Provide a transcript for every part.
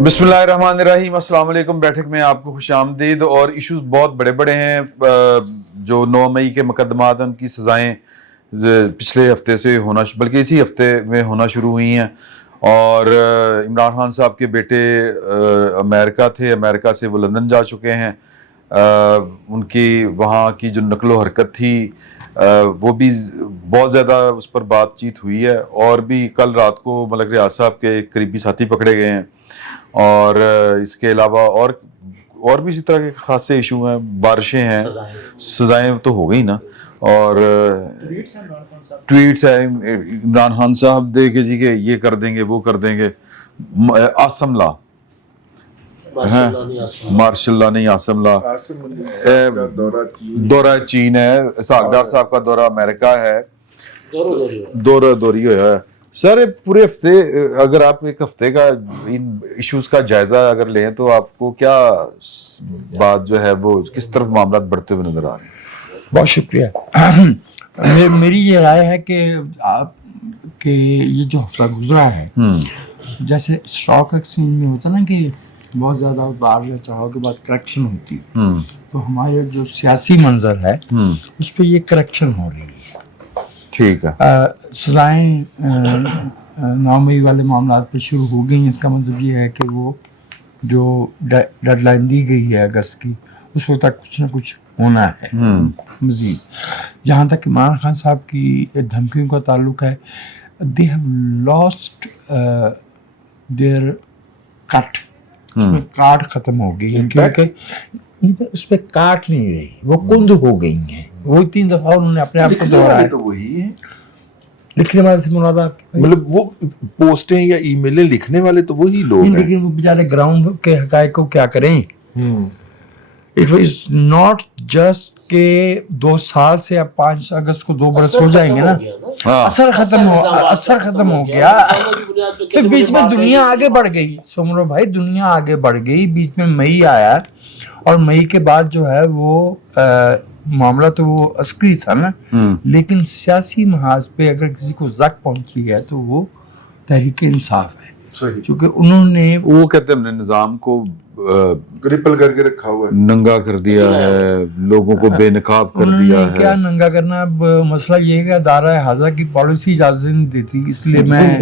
بسم اللہ الرحمن الرحیم. السلام علیکم. بیٹھک میں آپ کو خوش آمدید. اور ایشوز بہت بڑے بڑے ہیں. جو 9 مئی کے مقدمات ہیں ان کی سزائیں پچھلے ہفتے سے بلکہ اسی ہفتے میں ہونا شروع ہوئی ہیں. اور عمران خان صاحب کے بیٹے امریکہ تھے, امریکہ سے وہ لندن جا چکے ہیں. ان کی وہاں کی جو نقل و حرکت تھی وہ بھی بہت زیادہ اس پر بات چیت ہوئی ہے. اور بھی کل رات کو ملک ریاض صاحب کے ایک قریبی ساتھی پکڑے گئے ہیں. اور اس کے علاوہ اور بھی اسی طرح کے خاصے ایشو ہیں. بارشیں ہیں, سزائیں تو ہو گئی نا. اور ٹویٹس ہیں عمران خان صاحب دے کہ جی کہ یہ کر دیں گے وہ کر دیں گے. آسم لا مارشل لا نہیں, آسم لا دورہ چین ہے. اسحاق ڈار صاحب کا دورہ امریکہ ہے, دورہ دوری ہوا ہے. سر پورے ہفتے اگر آپ ایک ہفتے کا ان ایشوز کا جائزہ اگر لیں تو آپ کو کیا بات جو ہے وہ کس طرف معاملات بڑھتے ہوئے نظر آ رہے ہیں؟ بہت شکریہ. میری یہ رائے ہے کہ آپ کے یہ جو ہفتہ گزرا ہے جیسے اسٹاک ایکسچینج میں ہوتا نا کہ بہت زیادہ بار یا چاہو کے بعد کریکشن ہوتی ہے, تو ہمارے جو سیاسی منظر ہے اس پہ یہ کریکشن ہو رہی ہے. ٹھیک ہے. سزائیں 9 مئی والے معاملات پہ شروع ہو گئی ہیں. اس کا مطلب یہ ہے کہ وہ جو ڈیڈ لائن دی گئی ہے اگست کی اس وقت تک کچھ نہ کچھ ہونا ہے مزید. جہاں تک عمران خان صاحب کی دھمکیوں کا تعلق ہے, دے ہیو لاسٹ دیئر کٹ. کاٹ ختم ہو گئی ہے کیونکہ اس پہ کاٹ نہیں رہی, وہ کند ہو گئی ہیں. وہ 3 دفعہ انہوں نے اپنے آپ کو دہرایا. تو وہی ہے لکھنے والے سے مراد آپ مطلب وہ پوسٹیں یا ای میلیں لکھنے والے تو وہی لوگ ہیں, لیکن وہ بیچارے گراؤنڈ کے حقائق کو کیا کریں. اٹ از ناٹ جسٹ کہ 2 سال سے اب 5 اگست کو 2 برس ہو جائیں گے نا, اثر ختم ہو گیا. پھر بیچ میں دنیا آگے بڑھ گئی. سمرو بھائی دنیا آگے بڑھ گئی. بیچ میں مئی آیا اور مئی کے بعد جو ہے وہ معاملہ تو وہ عسکری تھا نا, لیکن سیاسی محاذ پہ اگر کسی کو زک پہنچی ہے تو وہ تحریک انصاف ہے. کیونکہ انہوں نے وہ کہتے ہیں ہم نے نظام کو کرپل کر کے رکھا ہوا ہے, ننگا کر دیا ہے, لوگوں کو بے نقاب کر دیا ہے. کیا ننگا کرنا. اب مسئلہ یہ ہے کہ ادارہ حاضہ کی پالیسی اجازت نہیں دیتی, اس لیے میں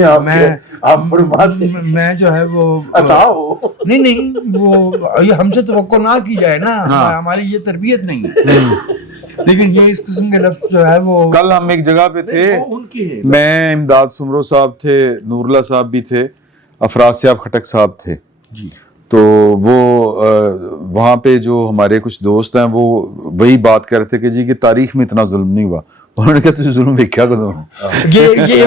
جو ہے وہ نہیں وہ ہم سے توقع نہ کی جائے نا, ہماری یہ تربیت نہیں ہے. لیکن یہ اس قسم کے لفظ جو ہے وہ کل ہم ایک جگہ پہ تھے, میں امداد سمرو صاحب تھے, نور اللہ صاحب بھی تھے, افراز صاحب خٹک صاحب تھے جی. تو وہ وہاں پہ جو ہمارے کچھ دوست ہیں وہ وہی بات کر رہے تھے کہ جی کہ تاریخ میں اتنا ظلم نہیں ہوا. انہوں نے کہا تجھے ظلم میں کیا قدم ہے. یہ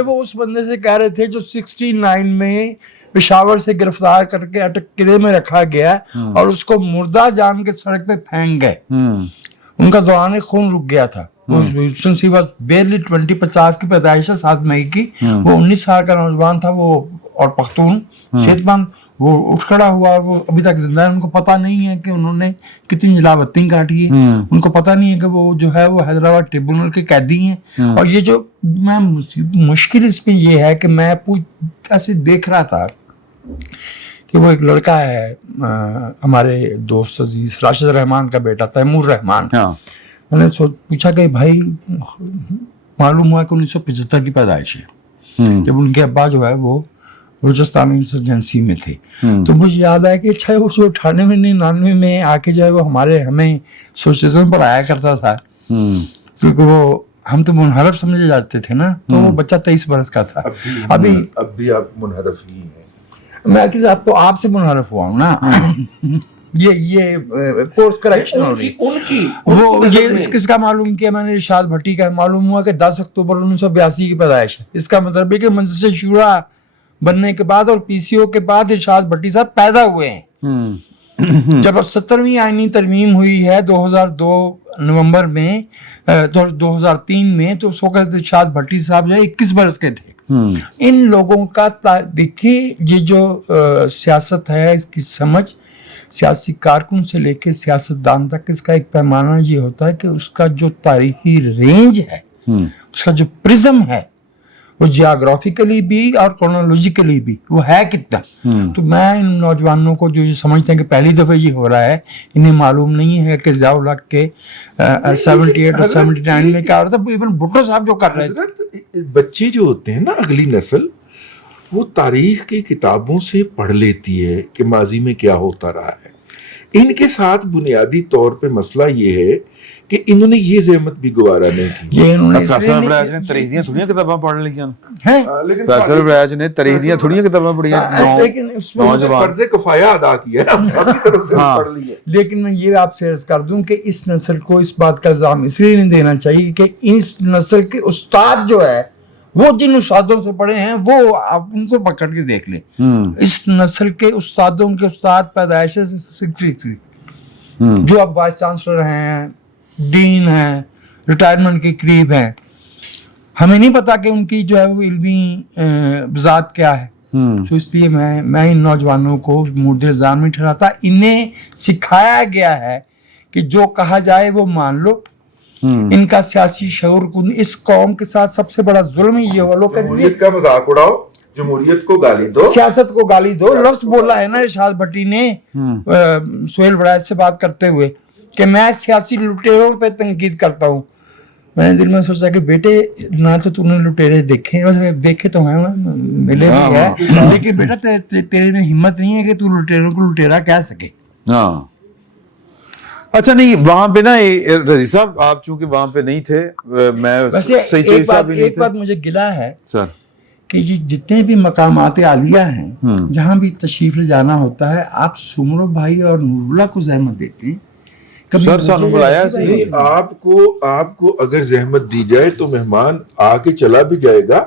وہ اس بندے سے کہہ رہے تھے جو 69 میں پشاور سے گرفتار کر کے اٹک قلعے میں رکھا گیا اور اس کو مردہ جان کے سڑک پہ پھینک گئے. ان کا دوران خون رک گیا تھا. بیرلی 2050 کی پیدائش ہے, 7 مئی کی. وہ 19 سال کا نوجوان تھا وہ, اور پختون صحت مند. وہ اٹھ کھڑا ہوا اور وہ ابھی تک زندہ ہے. ان کو پتہ نہیں ہے کہ انہوں نے کتنی جلاوطنی کاٹی ہے. ان کو پتہ نہیں ہے کہ وہ جو ہے وہ حیدرآباد ٹریبونل کے قیدی ہیں. اور یہ جو میں مشکل اس میں یہ ہے کہ میں ایسے دیکھ رہا تھا کہ وہ ایک لڑکا ہے ہمارے دوست عزیز راشد رحمان کا بیٹا تیمور رحمان. میں نے پوچھا کہ بھائی معلوم ہوا کہ 1975 کی پیدائش ہے, جب ان کے ابا جو ہے وہ بلوچستان انسرجنسی میں تھے. تو مجھے یاد آیا کہ اچھا وہ 98 99 میں آ کے جو ہے وہ ہمیں سوشلزم پر آیا کرتا تھا, کیونکہ وہ ہم تو منحرف سمجھے جاتے تھے نا. تو وہ بچہ 23 برس کا تھا. اب بھی آپ منحرف ہی ہیں. میں اب تو آپ سے منحرف ہوا ہوں نا. یہ کورس کریکشن ہو رہی وہ یہ کس کا معلوم کیا میں نے, ارشاد بھٹی کا. معلوم ہوا کہ 10 اکتوبر 1982 کی پیدائش ہے. اس کا مطلب ہے کہ مجلس شورا بننے کے بعد اور پی سی او کے بعد ارشاد بھٹی صاحب پیدا ہوئے ہیں. جب 70ویں آئینی ترمیم ہوئی ہے 2002 نومبر میں 2003 میں, تو اس وقت ارشاد بھٹی صاحب جو ہے 21 برس کے تھے. ان لوگوں کا دیکھیے یہ جو سیاست ہے اس کی سمجھ سیاسی کارکن سے لے کے سیاست دان تک اس کا ایک پیمانہ یہ ہوتا ہے کہ اس کا جو تاریخی رینج ہے, اس کا جو پرزم ہے वो जियोग्राफिकली भी और क्रोनोलॉजिकली भी वो है कितना। तो मैं इन नौजवानों को जो समझते हैं कि पहली दफ़ा ये हो रहा है, इन्हें मालूम नहीं है कि ज़ियाउल हक के 78 और 79 में क्या हो रहा था। इवन भुट्टो साहब जो कर रहे थे, हजरत, बच्चे जो होते हैं ना, अगली नस्ल, वो तारीख की किताबों से पढ़ लेती है कि माजी में क्या होता रहा है। इनके साथ बुनियादी तौर पे मसला ये है कि इन्होंने ये ज़हमत भी गवारा नहीं की। ये इन्होंने फैसल बराज ने तारीख ਦੀਆਂ ਥੋੜੀਆਂ ਕਿਤਾਬਾਂ ਪੜ੍ਹ ਲਈਆਂ हैं। लेकिन फैसल बराज ने तारीख ਦੀਆਂ ਥੋੜੀਆਂ ਕਿਤਾਬਾਂ ਪੜ੍ਹੀਆਂ लेकिन उसमें फर्ज कफाया अदा किया है, हम सबकी तरफ से पढ़ लिए। लेकिन मैं ये आपसे अर्ज कर दूं कि इस नस्ल को इस बात का इल्जाम इसलिए नहीं देना चाहिए कि इस नस्ल के उस्ताद जो है वो जिन उस्तादों से पढ़े हैं वो आप उनको पकड़ के देख लें। इस नस्ल के उस्तादों के उस्ताद पैदाइश से 63 जो अब वाइस चांसलर हैं, डीन हैं, रिटायरमेंट के करीब हैं, हमें नहीं पता कि उनकी जो है वो इल्मी ज़ात क्या है। तो इसलिए मैं इन नौजवानों को मुर्द इल्ज़ाम नहीं ठहराता। इन्हें सिखाया गया है कि जो कहा जाए वो मान लो। इनका सियासी शऊर को, इस कौम के साथ सबसे बड़ा जुल्म ये वो लोग जमहूरियत का मजाक उड़ाओ, जमहूरियत को गाली दो, सियासत को गाली दो। लफ्ज बोला है ना इरशाद भट्टी ने सोहेल बड़ैच से बात करते हुए कि मैं सियासी लुटेरों पे तनकीद करता हूँ। मैंने दिल में सोचा कि बेटे ना तो तूने लुटेरे देखे, वैसे देखे तो हैं, मिले भी है, लेकिन बेटा तेरे में हिम्मत नहीं है कि तू लुटेरों को लुटेरा कह सके। हाँ, अच्छा नहीं, वहां पे ना रजी साहब आप चूंकि वहां पे नहीं थे, मैं सही चीज साहब भी नहीं थे। एक बात मुझे गिला है सर कि ये जितने भी मकामात आलिया हैं, जहां भी तशरीफ ले जाना होता है, आप सुमरो भाई और नूरुल्लाह को ज़हमत देते हैं। सर सानू बुलाया सी, आपको अगर जहमत दी जाए तो मेहमान आके चला भी जाएगा,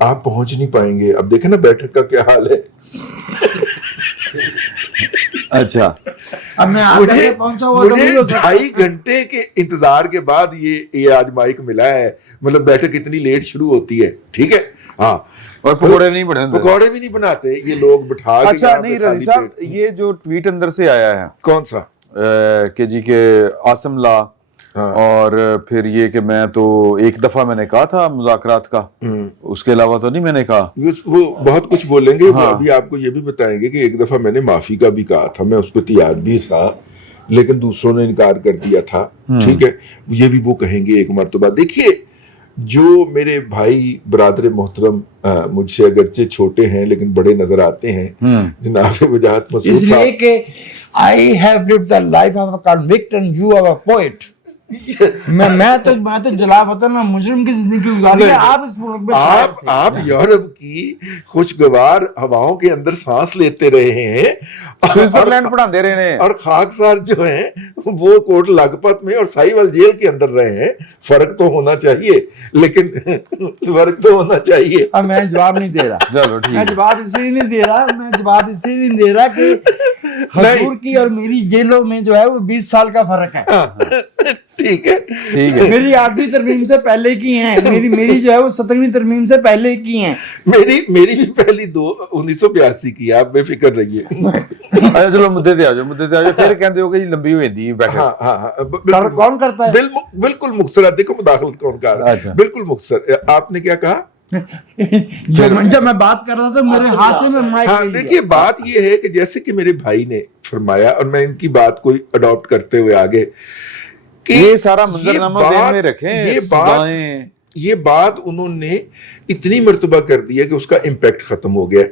आप पहुंच नहीं पाएंगे। अब देखें ना बैठक का क्या हाल है। अच्छा, अब मैं मुझे पहुंचा हुआ तो नहीं हो सकता। 2.5 घंटे के इंतजार के बाद ये आज माइक मिला है। मतलब बैठक इतनी लेट शुरू होती है, ठीक है, हाँ, और पकौड़े नहीं बने, पकौड़े भी नहीं बनाते ये लोग बिठा के। अच्छा नहीं रजी साहब, ये जो ट्वीट अंदर से आया है कौन सा कि जी के आसम ला, और फिर ये कि मैं तो एक दफा मैंने कहा था मुज़ाकरात का, उसके अलावा तो नहीं मैंने कहा। वो बहुत कुछ बोलेंगे। हाँ। अभी आपको ये भी बताएंगे कि एक दफा मैंने माफी का भी कहा था, मैं उस पर तैयार भी था, लेकिन दूसरों ने इनकार कर दिया था, ठीक है, ये भी वो कहेंगे एक मर्तबा। देखिए, जो मेरे भाई बरादर मोहतरम मुझसे अगरचे छोटे हैं लेकिन बड़े नजर आते हैं, जनाब वजाहत मसूद साहब, इसलिए कि I have lived the life of a convict and you are a poet. मैं तो जला वतन और मुजरिम की जिंदगी गुजारी है। आप इस मुल्क में आप यूरोप की खुशगवार हवाओं के अंदर सांस लेते रहे हैं, स्विट्जरलैंड पढ़ाते रहे हैं, और खाकसार जो हैं वो कोट लखपत में और साहिवाल जेल के अंदर रहे हैं। फर्क तो होना चाहिए, लेकिन फर्क तो होना चाहिए। अब मैं जवाब नहीं दे रहा, चलो ठीक, मैं जवाब इसलिए नहीं दे रहा, मैं जवाब इसलिए नहीं दे रहा कि हजूर की और मेरी जेलों में जो है वो 20 साल का फर्क है। ठीक है, ठीक है। मेरी 8वीं तरमीम से पहले की हैं, मेरी जो है वो 17वीं तरमीम से पहले की हैं। मेरी भी पहली 1982 की, आप बेफिक्र रहिए। अच्छा चलो मुद्दे पे आ जाओ, फिर कहते हो कि लंबी हो जाती है बैठक। हाँ, कौन करता है? बिल्कुल मुख्तसर, देखो मुदाखलत कौन कर रहा है, बिल्कुल मुख्तसर। आपने क्या कहा? जब मैं बात कर रहा था मेरे हाथ से मैं माइक, हाँ, देखिए बात ये है कि जैसे कि मेरे भाई ने फरमाया और मैं इनकी बात को अडॉप्ट करते हुए आगे, ये सारा मंजरनामा ज़हन में रखें। ये बात उन्होंने इतनी मर्तबा कर दी है कि उसका इम्पैक्ट खत्म हो गया।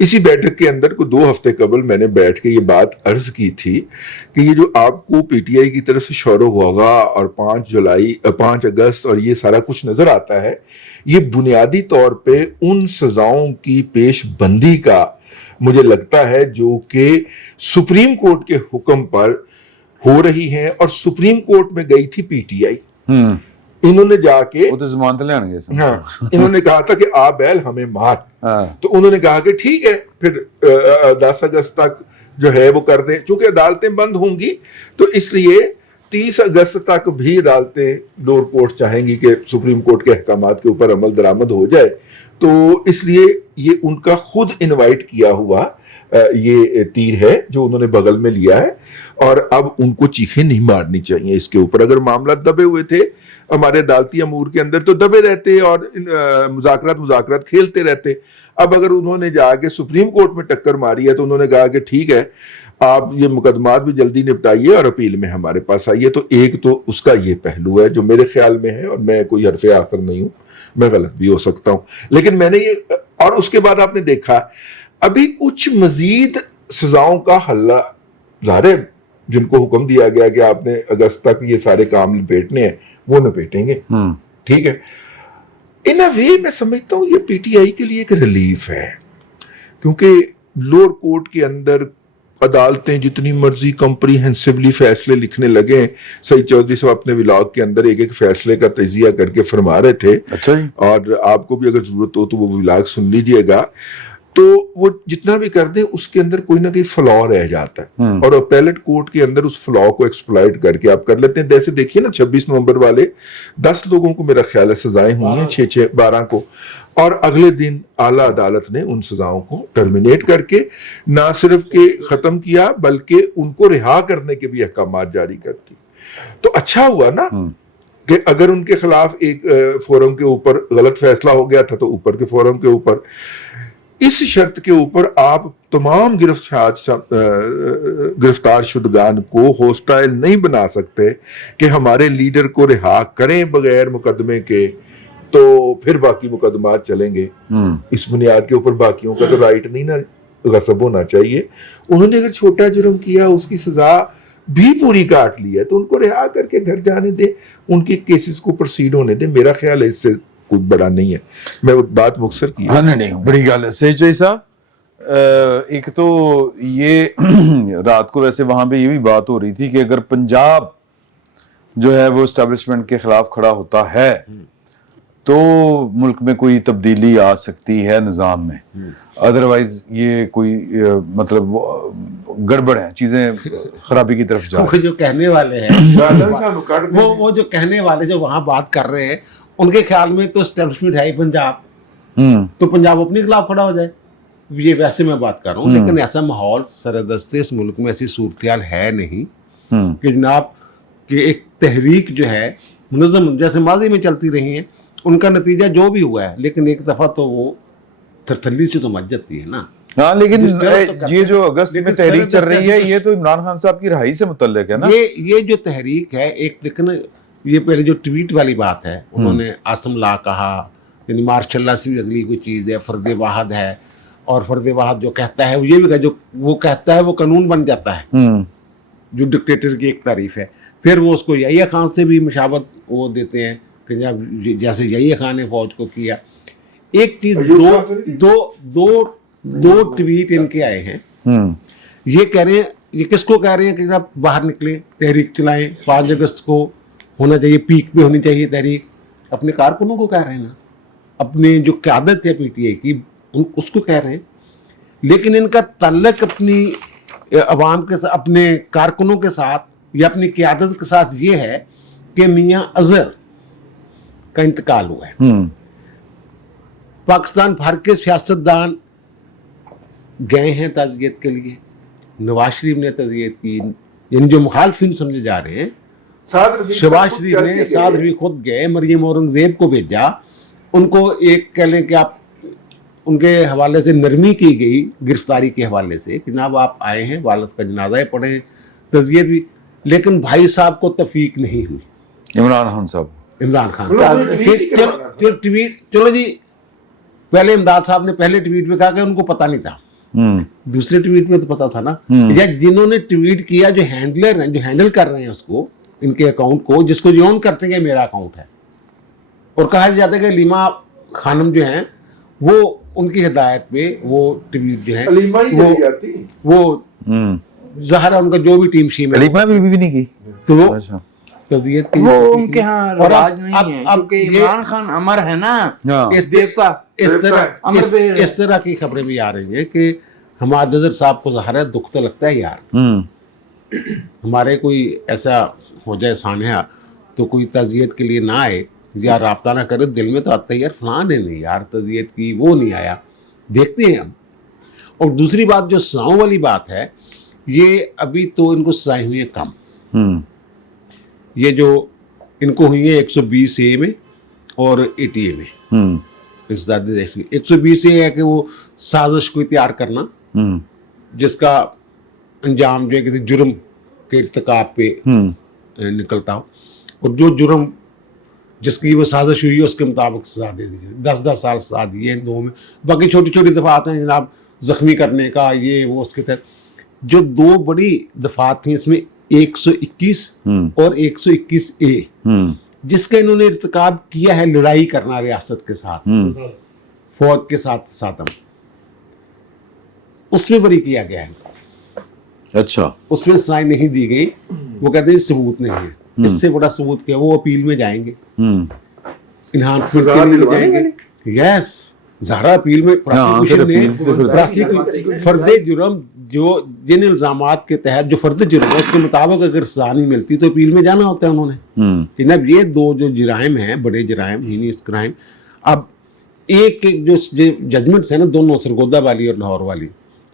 इसी बैठक के अंदर को 2 हफ्ते कबल मैंने बैठ के ये बात अर्ज की थी कि ये जो आपको पीटीआई की तरफ से शोरो होगा और 5 अगस्त और ये सारा कुछ नजर आता है, ये बुनियादी तौर पे उन सजाओं की पेशबंदी का मुझे लगता है जो कि सुप्रीम कोर्ट के हुक्म पर हो रही हैं। और सुप्रीम कोर्ट में गई थी पीटीआई, इन्होंने जाके वो तो जमानत ले आएंगे। हाँ, इन्होंने कहा था कि आ बैल हमें मार। तो उन्होंने कहा कि ठीक है, फिर 10 अगस्त तक जो है वो कर दें। चूंकि अदालतें बंद होंगी तो इसलिए 30 अगस्त तक भी अदालतें, लोअर कोर्ट चाहेंगी कि सुप्रीम कोर्ट के अहकामात के ऊपर अमल दरामद हो जाए, तो इसलिए ये उनका खुद इनवाइट किया हुआ ये तीर है जो उन्होंने बगल में लिया है। और अब उनको चीखें नहीं मारनी चाहिए इसके ऊपर। अगर मामला दबे हुए थे, हमारे अदालती अमूर के अंदर तो दबे रहते और मुज़ाकरात खेलते रहते। अब अगर उन्होंने जाके सुप्रीम कोर्ट में टक्कर मारी है तो उन्होंने कहा कि ठीक है, आप ये मुकदमात भी जल्दी निपटाइए और अपील में हमारे पास आइए। तो एक तो उसका ये पहलू है जो मेरे ख्याल में है, और मैं कोई हरफे आखिर नहीं हूं, मैं गलत भी हो सकता हूं, लेकिन मैंने ये, और उसके बाद आपने देखा अभी कुछ मजीद सजाओं का हल्ला, ज़ाहिर है जिनको हुक्म दिया गया कि आपने अगस्त तक ये सारे काम लपेटने हैं वो लपेटेंगे, ठीक है। इन अ वे मैं समझता हूं ये पीटीआई के लिए एक रिलीफ है, क्योंकि लोअर कोर्ट के अंदर अदालतें जितनी मर्जी कॉम्प्रिहेंसिवली फैसले लिखने लगे। सईद चौधरी साहब अपने व्लॉग के अंदर एक एक फैसले का तजिया करके फरमा रहे थे। अच्छा जी। और आपको भी अगर जरूरत हो तो वो व्लॉग सुन लीजिएगा। तो वो जितना भी कर दे उसके अंदर कोई ना कोई फ्लॉ रह जाता है, और अपेलेट कोर्ट के अंदर उस फ्लॉ को एक्सप्लॉइट करके आप कर लेते हैं। जैसे देखिए ना 26 नवंबर वाले 10 लोगों को मेरा ख्याल है सजाएं हुई हैं, 6-12 को, और अगले दिन आला अदालत ने उन सजाओं को टर्मिनेट करके ना सिर्फ के खत्म किया बल्कि उनको रिहा करने के भी अहकामात जारी कर दी। तो अच्छा हुआ ना कि अगर उनके खिलाफ एक फोरम के ऊपर गलत फैसला हो गया था तो ऊपर के फोरम के ऊपर इस शर्त के ऊपर आप तमाम गिरफ्तार शुदगान को होस्टाइल नहीं बना सकते कि हमारे लीडर को रिहा करें बगैर मुकदमे के, तो फिर बाकी मुकदमात चलेंगे। इस बुनियाद के ऊपर बाकियों का तो राइट नहीं ना गसब होना चाहिए। उन्होंने अगर छोटा जुर्म किया उसकी सजा भी पूरी काट ली है तो उनको रिहा करके घर जाने दे, उनके केसेस को प्रोसीड होने दे। मेरा ख्याल है इससे कुछ बड़ा नहीं है। मैं बात मुख्तसर की। हाँ नहीं, बड़ी गल है। सही साहब, एक तो ये रात को वैसे वहां पे ये भी बात हो रही थी कि अगर पंजाब जो है वो एस्टेब्लिशमेंट के खिलाफ खड़ा होता है तो मुल्क में कोई तब्दीली आ सकती है निज़ाम में, अदरवाइज ये कोई मतलब गड़बड़ है, चीजें खराबी की तरफ जा रही हैं। जो कहने वाले हैं वो जो कहने वाले जो वहां बात कर रहे हैं उनके ख्याल में तो एस्टेब्लिशमेंट है ही पंजाब, तो पंजाब अपने खिलाफ खड़ा हो जाए। ये वैसे मैं बात कर रहा हूँ, लेकिन ऐसा माहौल सरदस्ते इस मुल्क में ऐसी सूरत है नहीं कि जनाब कि एक तहरीक जो है मुनज़्ज़म जैसे माजी में चलती रही है उनका नतीजा जो भी हुआ है, लेकिन एक दफा तो वो थरथली से तो मच जाती है ना। हाँ, लेकिन ये जो अगस्त में तहरीक चल रही है ये तो इमरान खान साहब की रिहाई से मुतल्लिक है ना। ये जो तहरीक है, एक देखना ये पहले जो ट्वीट वाली बात है, उन्होंने आसम ला कहा, यानी मार्शल्ला से भी अगली कोई चीज़ है, फर्द वाहद है, और फर्द वाहद जो कहता है ये भी जो वो कहता है वो कानून बन जाता है, जो डिक्टेटर की एक तारीफ है। फिर वो उसको यहिया खान से भी मुशावत वो देते हैं कि जैसे यहिया खान ने फौज को किया। एक चीज दो ट्वीट इनके आए हैं, ये कह रहे हैं, ये किसको कह रहे हैं कि जब बाहर निकले तहरीक चलाएं, 5 अगस्त को होना चाहिए, पीक पे होनी चाहिए तहरीक। अपने कारकुनों को कह रहे हैं ना, अपने जो क़यादत है पीटीआई की उसको कह रहे हैं, लेकिन इनका तल्लक अपनी अवाम के साथ, अपने कारकुनों के साथ या अपनी क़यादत के साथ ये है कि मियां अजहर का इंतकाल हुआ है। पाकिस्तान भर के सियासतदान गए हैं ताज़ियत के लिए, नवाज शरीफ ने ताज़ियत की, यानी जो मुखालफिन समझे जा रहे हैं, शहबाज शरीफ ने, साद रफीक खुद गए, मरियम औरंगजेब को भेजा, उनको एक कह लें कि आप उनके हवाले से नरमी की गई गिरफ्तारी के हवाले से, कि जनाब आप आए हैं, वालिद का जनाजा पढ़े, तज़ियत भी, लेकिन भाई साहब को तफीक नहीं हुई। इमरान खान साहब, इमरान खान ट्वीट, चलो जी, पहले इमदाद साहब ने पहले ट्वीट में कहा कि उनको पता नहीं था, दूसरे ट्वीट में तो पता था ना। या जिन्होंने ट्वीट किया, जो हैंडलर हैं, जो हैंडल कर रहे हैं उसको, इनके अकाउंट को, जिसको जोन करते हैं मेरा अकाउंट है, और कहा जाता है कि लीमा खानम जो है वो उनकी हिदायत पे वो ट्वीट जो है वो ज़ाहिर उनका जो भी टीम शीम भी नहीं की तो वो तज़ियत की, वो उनके यहाँ राज नहीं है, क्योंकि इमरान खान अमर है ना, इस देवता, इस तरह की खबरें भी आ रही हैं कि हमाद अज़हर साहब को ज़ाहिर है दुख तो लगता है यार, हमारे कोई ऐसा हो जाए सानिया तो कोई तज़ियत के लिए ना आए या राब्ता ना करे, दिल में तो आता है यार फलां ने नहीं यार तज़ियत की, वो नहीं आया, देखते हैं हम। और दूसरी बात जो सजाओं वाली बात है, ये अभी तो इनको सजाएं हुई हैं कम, ये जो इनको हुई है 120A में और 80A में। इंसदाद दहशत की 120A है कि वो साजिश को तैयार करना जिसका अंजाम जो है किसी जुर्म के इर्तिकाब पे निकलता हो, और जो जुर्म जिसकी वो साजिश हुई है उसके मुताबिक सजा दे दीजिए। 10-10 साल सजा दी है इन दो में। बाकी छोटी छोटी दफात हैं जनाब, जख्मी करने का ये वो, उसके तहत जो दो बड़ी दफात थी इसमें 121 और 121A, जिसका इन्होंने इर्तिकाब किया है लड़ाई करना रियासत के साथ, फौज के साथ साथम, उसमें बरी किया गया है। अच्छा, उसमें साइन नहीं दी गई, वो कहते हैं सबूत नहीं है। इससे बड़ा सबूत क्या, वो अपील में जाएंगे, इन्हांसमेंट के लिए जाएंगे। यस, ज़ाहरा अपील में प्रोसिक्यूशन ने फर्दे जुर्म जो जिन इल्जामात के तहत जो फर्द जुर्म है उसके मुताबिक अगर सजा नहीं मिलती तो अपील में जाना होता है उन्होंने। जनाब ये दो जो जराइम हैं, बड़े जराइम, हीनियस क्राइम, अब एक एक जो जजमेंट्स है ना दोनों, सरगोदा वाली और लाहौर वाली,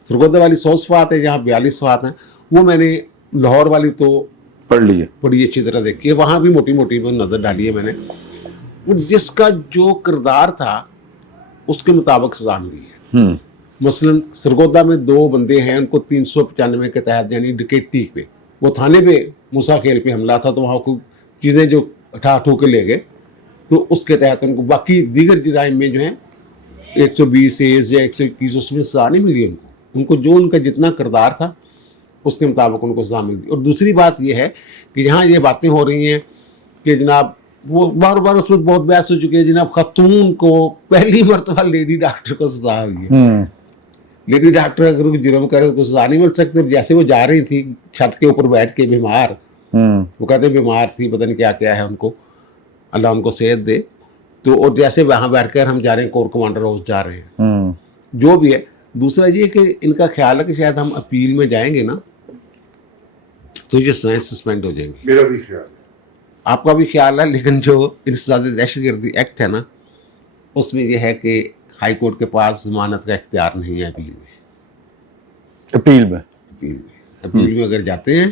सरगोदा वाली 100 सफ़ात है, जहाँ 42 सफ़ात हैं, वो मैंने लाहौर वाली तो पढ़ ली है, बड़ी अच्छी तरह देखी है, वहाँ भी मोटी मोटी नज़र डाली है मैंने। वो जिसका जो किरदार था उसके मुताबिक सजा मिली है। मसलन सरगोदा में दो बंदे हैं, उनको 395 के तहत यानी डकैती पे, वो थाने पे मूसा खेल पे हमला था तो वहाँ को चीज़ें जो ठा के ले गए, तो उसके तहत उनको, बाकी दीगर जराइम में जो है 120A या 121 उसमें सजा नहीं मिली उनको जो उनका जितना किरदार था उसके मुताबिक उनको सजा मिल गई। और दूसरी बात यह है कि यहाँ ये बातें हो रही हैं कि जनाब वो बार बार उसमें बहुत बहस हो चुकी है, जनाब खातून को पहली मरतबा लेडी डॉक्टर को सजा हुई है। लेडी डॉक्टर अगर कोई जुर्म करे तो सजा नहीं मिल सकती। जैसे वो जा रही थी छत के ऊपर बैठ के बीमार, वो कहते बीमार थी, पता नहीं क्या क्या है उनको, अल्लाह उनको सेहत दे, तो और जैसे वहाँ बैठ कर हम जा रहे हैं कोर कमांडर हाउस जा रहे हैं, जो भी है। दूसरा ये कि इनका ख्याल है कि शायद हम अपील में जाएंगे ना तो ये सस्पेंड हो जाएंगे। मेरा भी ख्याल है, आपका भी ख्याल है, लेकिन जो इंसदाद दहशतगर्दी एक्ट है ना उसमें यह है कि हाई कोर्ट के पास जमानत का इख्तियार नहीं है अपील में। अपील में अगर जाते हैं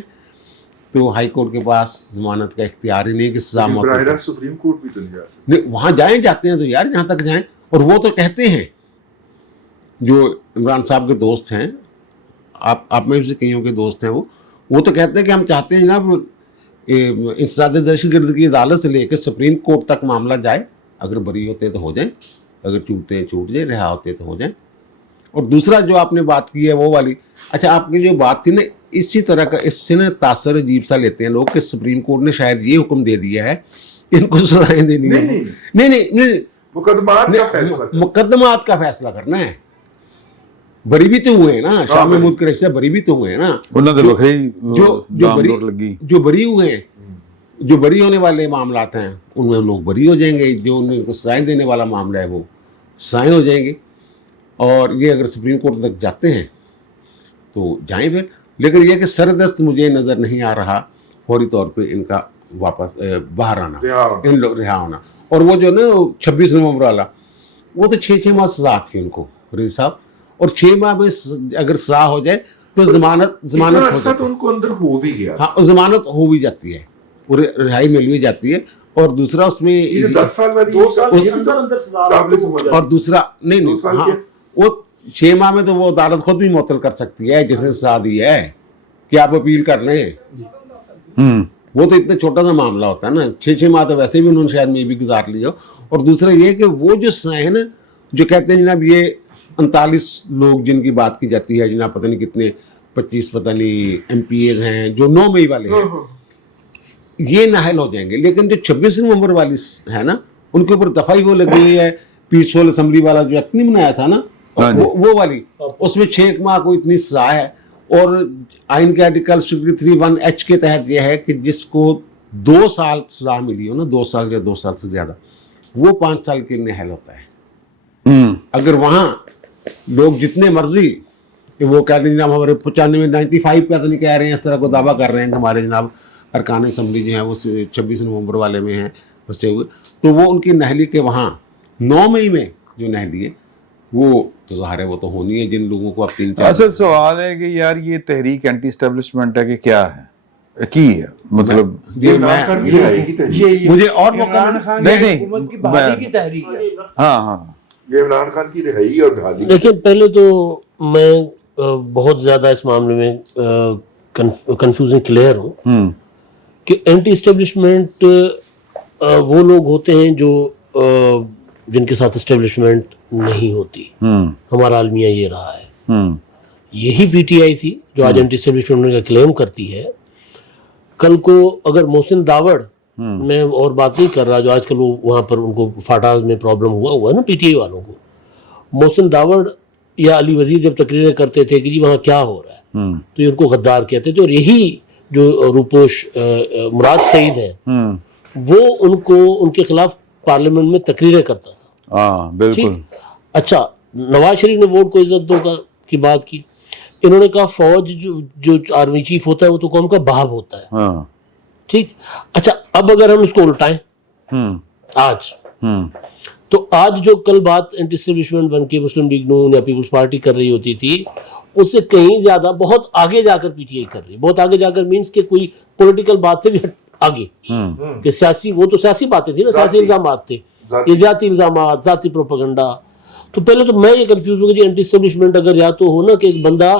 तो हाई कोर्ट के पास जमानत का इख्तियार ही नहीं कि सजा मौत, सुप्रीम कोर्ट भी तो नहीं जा सकता। नहीं वहाँ जाते हैं तो यार जहाँ तक जाएं। और वो तो कहते हैं, जो इमरान साहब के दोस्त हैं, आप में से कईयों के दोस्त हैं, वो तो कहते हैं कि हम चाहते हैं ना इंसदाद दहशतगर्दी की अदालत से लेकर सुप्रीम कोर्ट तक मामला जाए, अगर बरी होते तो हो जाए, अगर छूटते हैं छूट जाए, रिहा होते तो हो जाए। और दूसरा जो आपने बात की है वो वाली, अच्छा आपकी जो बात थी ना, इसी तरह का इससे ना तासर अजीब सा लेते हैं लोग कि सुप्रीम कोर्ट ने शायद ये हुक्म दे दिया है इनको सजाएं देनी है। नहीं, मुकदमात का फैसला करना है। बरी भी तो हुए हैं ना, शाह महमूद कुरैशी से बरी भी तो हुए हैं ना, जो बरी हुए हैं, जो बरी होने वाले मामलात हैं उनमें लोग बरी हो जाएंगे, जो उनको सजाएं देने वाला मामला है वो सजाएं हो जाएंगे। और ये अगर सुप्रीम कोर्ट तक जाते हैं तो जाएं फिर, लेकिन ये कि सरदस्त मुझे नज़र नहीं आ रहा फौरी तौर पे इनका वापस बाहर आना, इन लोग रिहा होना। और वो जो ना 26 नवंबर वाला, वो तो 6 माह सजा थी उनको रईस साहब, और 6 माह में अगर सजा हो जाए तो जमानत तो उनको अंदर हो भी गया। हाँ, जमानत हो भी जाती है, पूरी रिहाई मिल भी जाती है। और दूसरा उसमें 10 साल वाली 2 साल के अंदर सजा और दूसरा नहीं हाँ, वो 6 माह में तो वो अदालत खुद भी मुअत्तल कर सकती है जिसने सजा दी है कि आप अपील कर रहे हैं। वो तो इतना छोटा सा मामला होता है ना, 6 माह तो वैसे भी उन्होंने शायद में भी गुजार लिया। और दूसरा ये कि वो जो सजाएं हैं ना, जो कहते हैं जनाब ये 39 लोग जिनकी बात की जाती है जनाब, पता नहीं कितने 25 पता नहीं MPAs हैं जो 9 मई वाले हैं, ये नाहल हो जाएंगे। लेकिन जो 26 नवंबर वाली है ना, उनके ऊपर दफाई वो लगी हुई है, पीसफुल असेंबली वाला जो एक्ट नहीं बनाया था ना, वो वाली, उसमें 6 माह को इतनी सजा है। और आइन के आर्टिकल 331H के तहत यह है कि जिसको 2 साल सजा मिली हो ना, 2 साल या 2 साल से ज्यादा, वो 5 साल के नाहल होता है। अगर वहाँ लोग जितने मर्जी वो कह रहे जनाब हमारे 95 95 पे तो नहीं कह रहे हैं, इस तरह को दावा कर रहे हैं कि हमारे जनाब अरकान असम्बली जो है वो 26 नवंबर वाले में हैं फंसे हुए, तो वो उनकी नहली के वहाँ 9 मई में जो नहली है वो तो ज़ाहिर है वो तो होनी है जिन लोगों को अब 3-4। असल सवाल है कि यार ये तहरीक एंटी एस्टेब्लिशमेंट है कि क्या है, کی ہے مطلب یہ عمران خان کی رہائی کی تحریک، مجھے اور موقع عمران خان نہیں، کی نہیں، حکومت کی بحالی کی تحریک ہے. ہاں یہ عمران خان کی رہائی اور بحالی. لیکن پہلے تو میں بہت زیادہ اس معاملے میں کنفیوزنگ کلیئر ہوں کہ اینٹی اسٹیبلشمنٹ وہ لوگ ہوتے ہیں جو جن کے ساتھ اسٹیبلشمنٹ نہیں ہوتی. ہمارا المیہ یہ رہا ہے. یہی پی ٹی آئی تھی جو آج اینٹی اسٹیبلشمنٹ کا کلیم کرتی ہے. کل کو اگر محسن داوڑ، میں اور بات نہیں کر رہا جو آج کل وہ وہاں پر ان کو فاٹاز میں پرابلم ہوا ہے نا پی ٹی آئی والوں کو، محسن داوڑ یا علی وزیر جب تقریریں کرتے تھے کہ جی وہاں کیا ہو رہا ہے تو یہ ان کو غدار کہتے تھے. اور یہی جو روپوش مراد سعید ہے وہ ان کو ان کے خلاف پارلیمنٹ میں تقریریں کرتا تھا. ہاں بالکل. اچھا، نواز شریف نے ووٹ کو عزت دو کی بات کی. انہوں نے کہا فوج جو آرمی چیف ہوتا ہے وہ تو قوم کا باب ہوتا ہے. ہاں ٹھیک. اچھا، اب اگر ہم اس کو الٹائیں آج، تو آج جو کل بات اینٹی اسٹیبلشمنٹ بن کے مسلم لیگ نون یا پیپلز پارٹی کر رہی ہوتی تھی، اس سے کہیں زیادہ بہت آگے جا کر پی ٹی آئی کر رہی ہے. بہت آگے جا کر مینس کہ کوئی پولیٹیکل بات سے بھی آگے، کہ سیاسی، وہ تو سیاسی باتیں تھی نا، سیاسی الزامات تھے، یہ ذاتی الزامات، ذاتی پروپیگنڈا. تو پہلے تو میں یہ کنفیوز ہوں کہ اینٹی اسٹیبلشمنٹ اگر یا تو ہو نا کہ ایک بندہ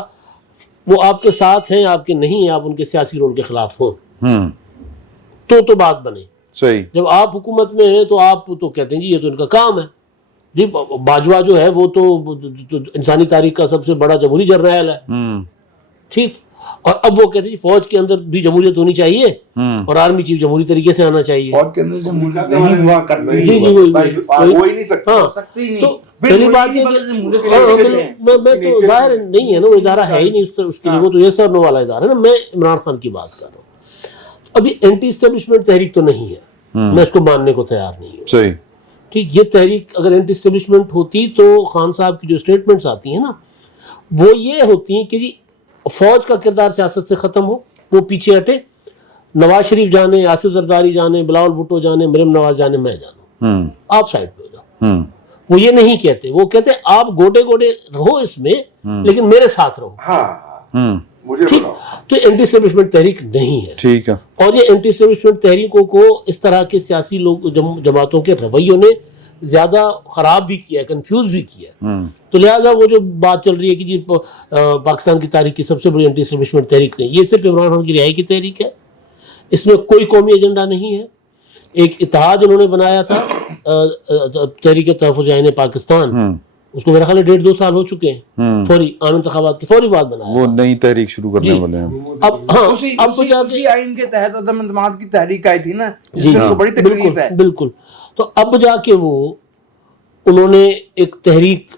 وہ آپ کے ساتھ ہیں، آپ کے نہیں ہیں، آپ ان کے سیاسی رول کے خلاف ہوں تو بات بنے. صحیح. جب آپ حکومت میں ہیں تو آپ تو کہتے ہیں جی یہ تو ان کا کام ہے. جی باجوہ جو ہے وہ تو انسانی تاریخ کا سب سے بڑا جمہوری جرنیل ہے. ٹھیک. اور اب وہ کہتے ہیں جی فوج کے اندر بھی جمہوریت ہونی چاہیے اور آرمی چیف جمہوری طریقے سے آنا چاہیے. فوج کے اندر جمہوریت نہیں ہوا کرتی. جی جی ہو ہی نہیں سکتا. ہاں، تو پہلی بات یہ کہ میں تو ظاہر نہیں ہے نا، وہ ادارہ ہے ہی نہیں اس کے لیے، وہ تو یہ سر نو والا ادارہ ہے نا. میں عمران خان کی بات کر رہا ہوں. ابھی اینٹی اسٹیبلشمنٹ تحریک تو نہیں ہے، میں اس کو ماننے کو تیار نہیں ہوں. صحیح. ٹھیک. یہ تحریک اگر اینٹی اسٹیبلشمنٹ ہوتی تو خان صاحب کی جو اسٹیٹمنٹس آتی ہیں نا وہ یہ ہوتی ہیں کہ جی فوج کا کردار سیاست سے ختم ہو، وہ پیچھے ہٹے، نواز شریف جانے، آصف زرداری جانے، بلاول بھٹو جانے، مریم نواز جانے، میں جانوں، آپ سائڈ پہ ہو جاؤ. وہ یہ نہیں کہتے، وہ کہتے آپ گوٹے گوٹے رہو اس میں لیکن میرے ساتھ رہو. ہاں مجھے ٹھیک. تو اینٹی اسٹیبلشمنٹ تحریک نہیں ہے. ٹھیک ہے. اور یہ اینٹی اسٹیبلشمنٹ تحریکوں کو اس طرح کے سیاسی لوگ جماعتوں کے رویوں نے زیادہ خراب بھی کیا ہے، کنفیوز بھی کیا ہے. تو لہٰذا وہ جو بات چل رہی ہے کہ جی پاکستان کی تاریخ کی سب سے بڑی اینٹی اسٹیبلشمنٹ تحریک نہیں، یہ صرف عمران خان کی رہائی کی تحریک ہے. اس میں کوئی قومی ایجنڈا نہیں ہے. ایک اتحاد انہوں نے بنایا تھا تحریک تحفظ عین پاکستان، اس کو میرا خیال ہے 1.5-2 سال ہو چکے ہیں، فوری عام انتخابات کی فوری بعد بنایا. وہ نئی تحریک شروع کرنے والے ہیں. اب ہاں اسی آئین کے تحت عدم اعتماد کی تحریک آئی تھی نا، جس میں ان کو بڑی تکلیف ہے. بالکل. تو اب جا کے وہ انہوں نے ایک تحریک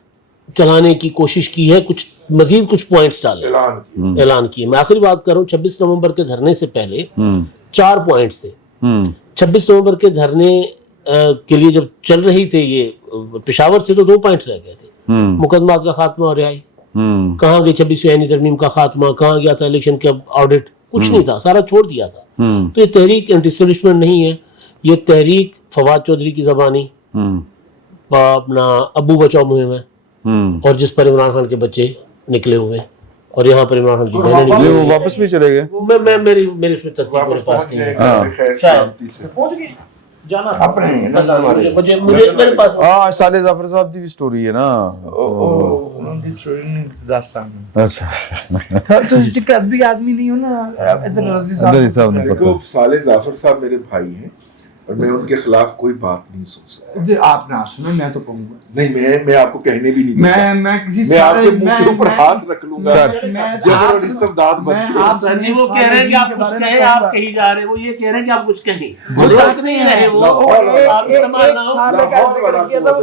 چلانے کی کوشش کی ہے، کچھ مزید کچھ پوائنٹس ڈالے، اعلان کیے. میں آخری بات کر رہا ہوں 26 نومبر کے دھرنے سے پہلے 4 پوائنٹ سے. 26 نومبر کے دھرنے کے لیے جب چل رہی تھے یہ پشاور سے تو 2 پوائنٹ رہ گئے تھے. مقدمات کا خاتمہ اور رہائی. کہاں گئی 26ویں آئینی ترمیم کا خاتمہ، کہاں گیا تھا الیکشن کا آڈٹ، کچھ نہیں تھا، سارا چھوڑ دیا تھا. تو یہ تحریک اینٹی اسٹیبلشمنٹ نہیں ہے، یہ تحریک فواد چودھری کی زبانی اپنا ابو بچاؤ مہم ہے، اور جس پر عمران خان کے بچے نکلے ہوئے ہیں اور یہاں پر عمران خان کی بہنیں نکلی. وہ واپس بھی چلے گئے. میں میری اس میں تصدیق میرے پاس نہیں ہے. میرے پاس ہاں صالح ظفر صاحب کی بھی سٹوری ہے نا. اچھا تو ابھی آدمی نہیں ہو نا رضی صاحب نے پتا. صالح ظفر صاحب میرے بھائی ہیں اور میں ان کے خلاف کوئی بات نہیں سوچ سکتا. آپ نہ سنیں، میں تو کہوں گا نہیں، میں آپ کو کہنے بھی نہیں دوں گا. میں کسی میں آپ کے منہ کے اوپر ہاتھ رکھ لوں گا جبر اور استبداد بن کے. وہ کہہ رہے ہیں کہ آپ کچھ کہیں، آپ کہیں جا رہے ہیں، وہ یہ کہہ رہے ہیں کہ آپ کچھ کہیں، وہ تک نہیں رہے. وہ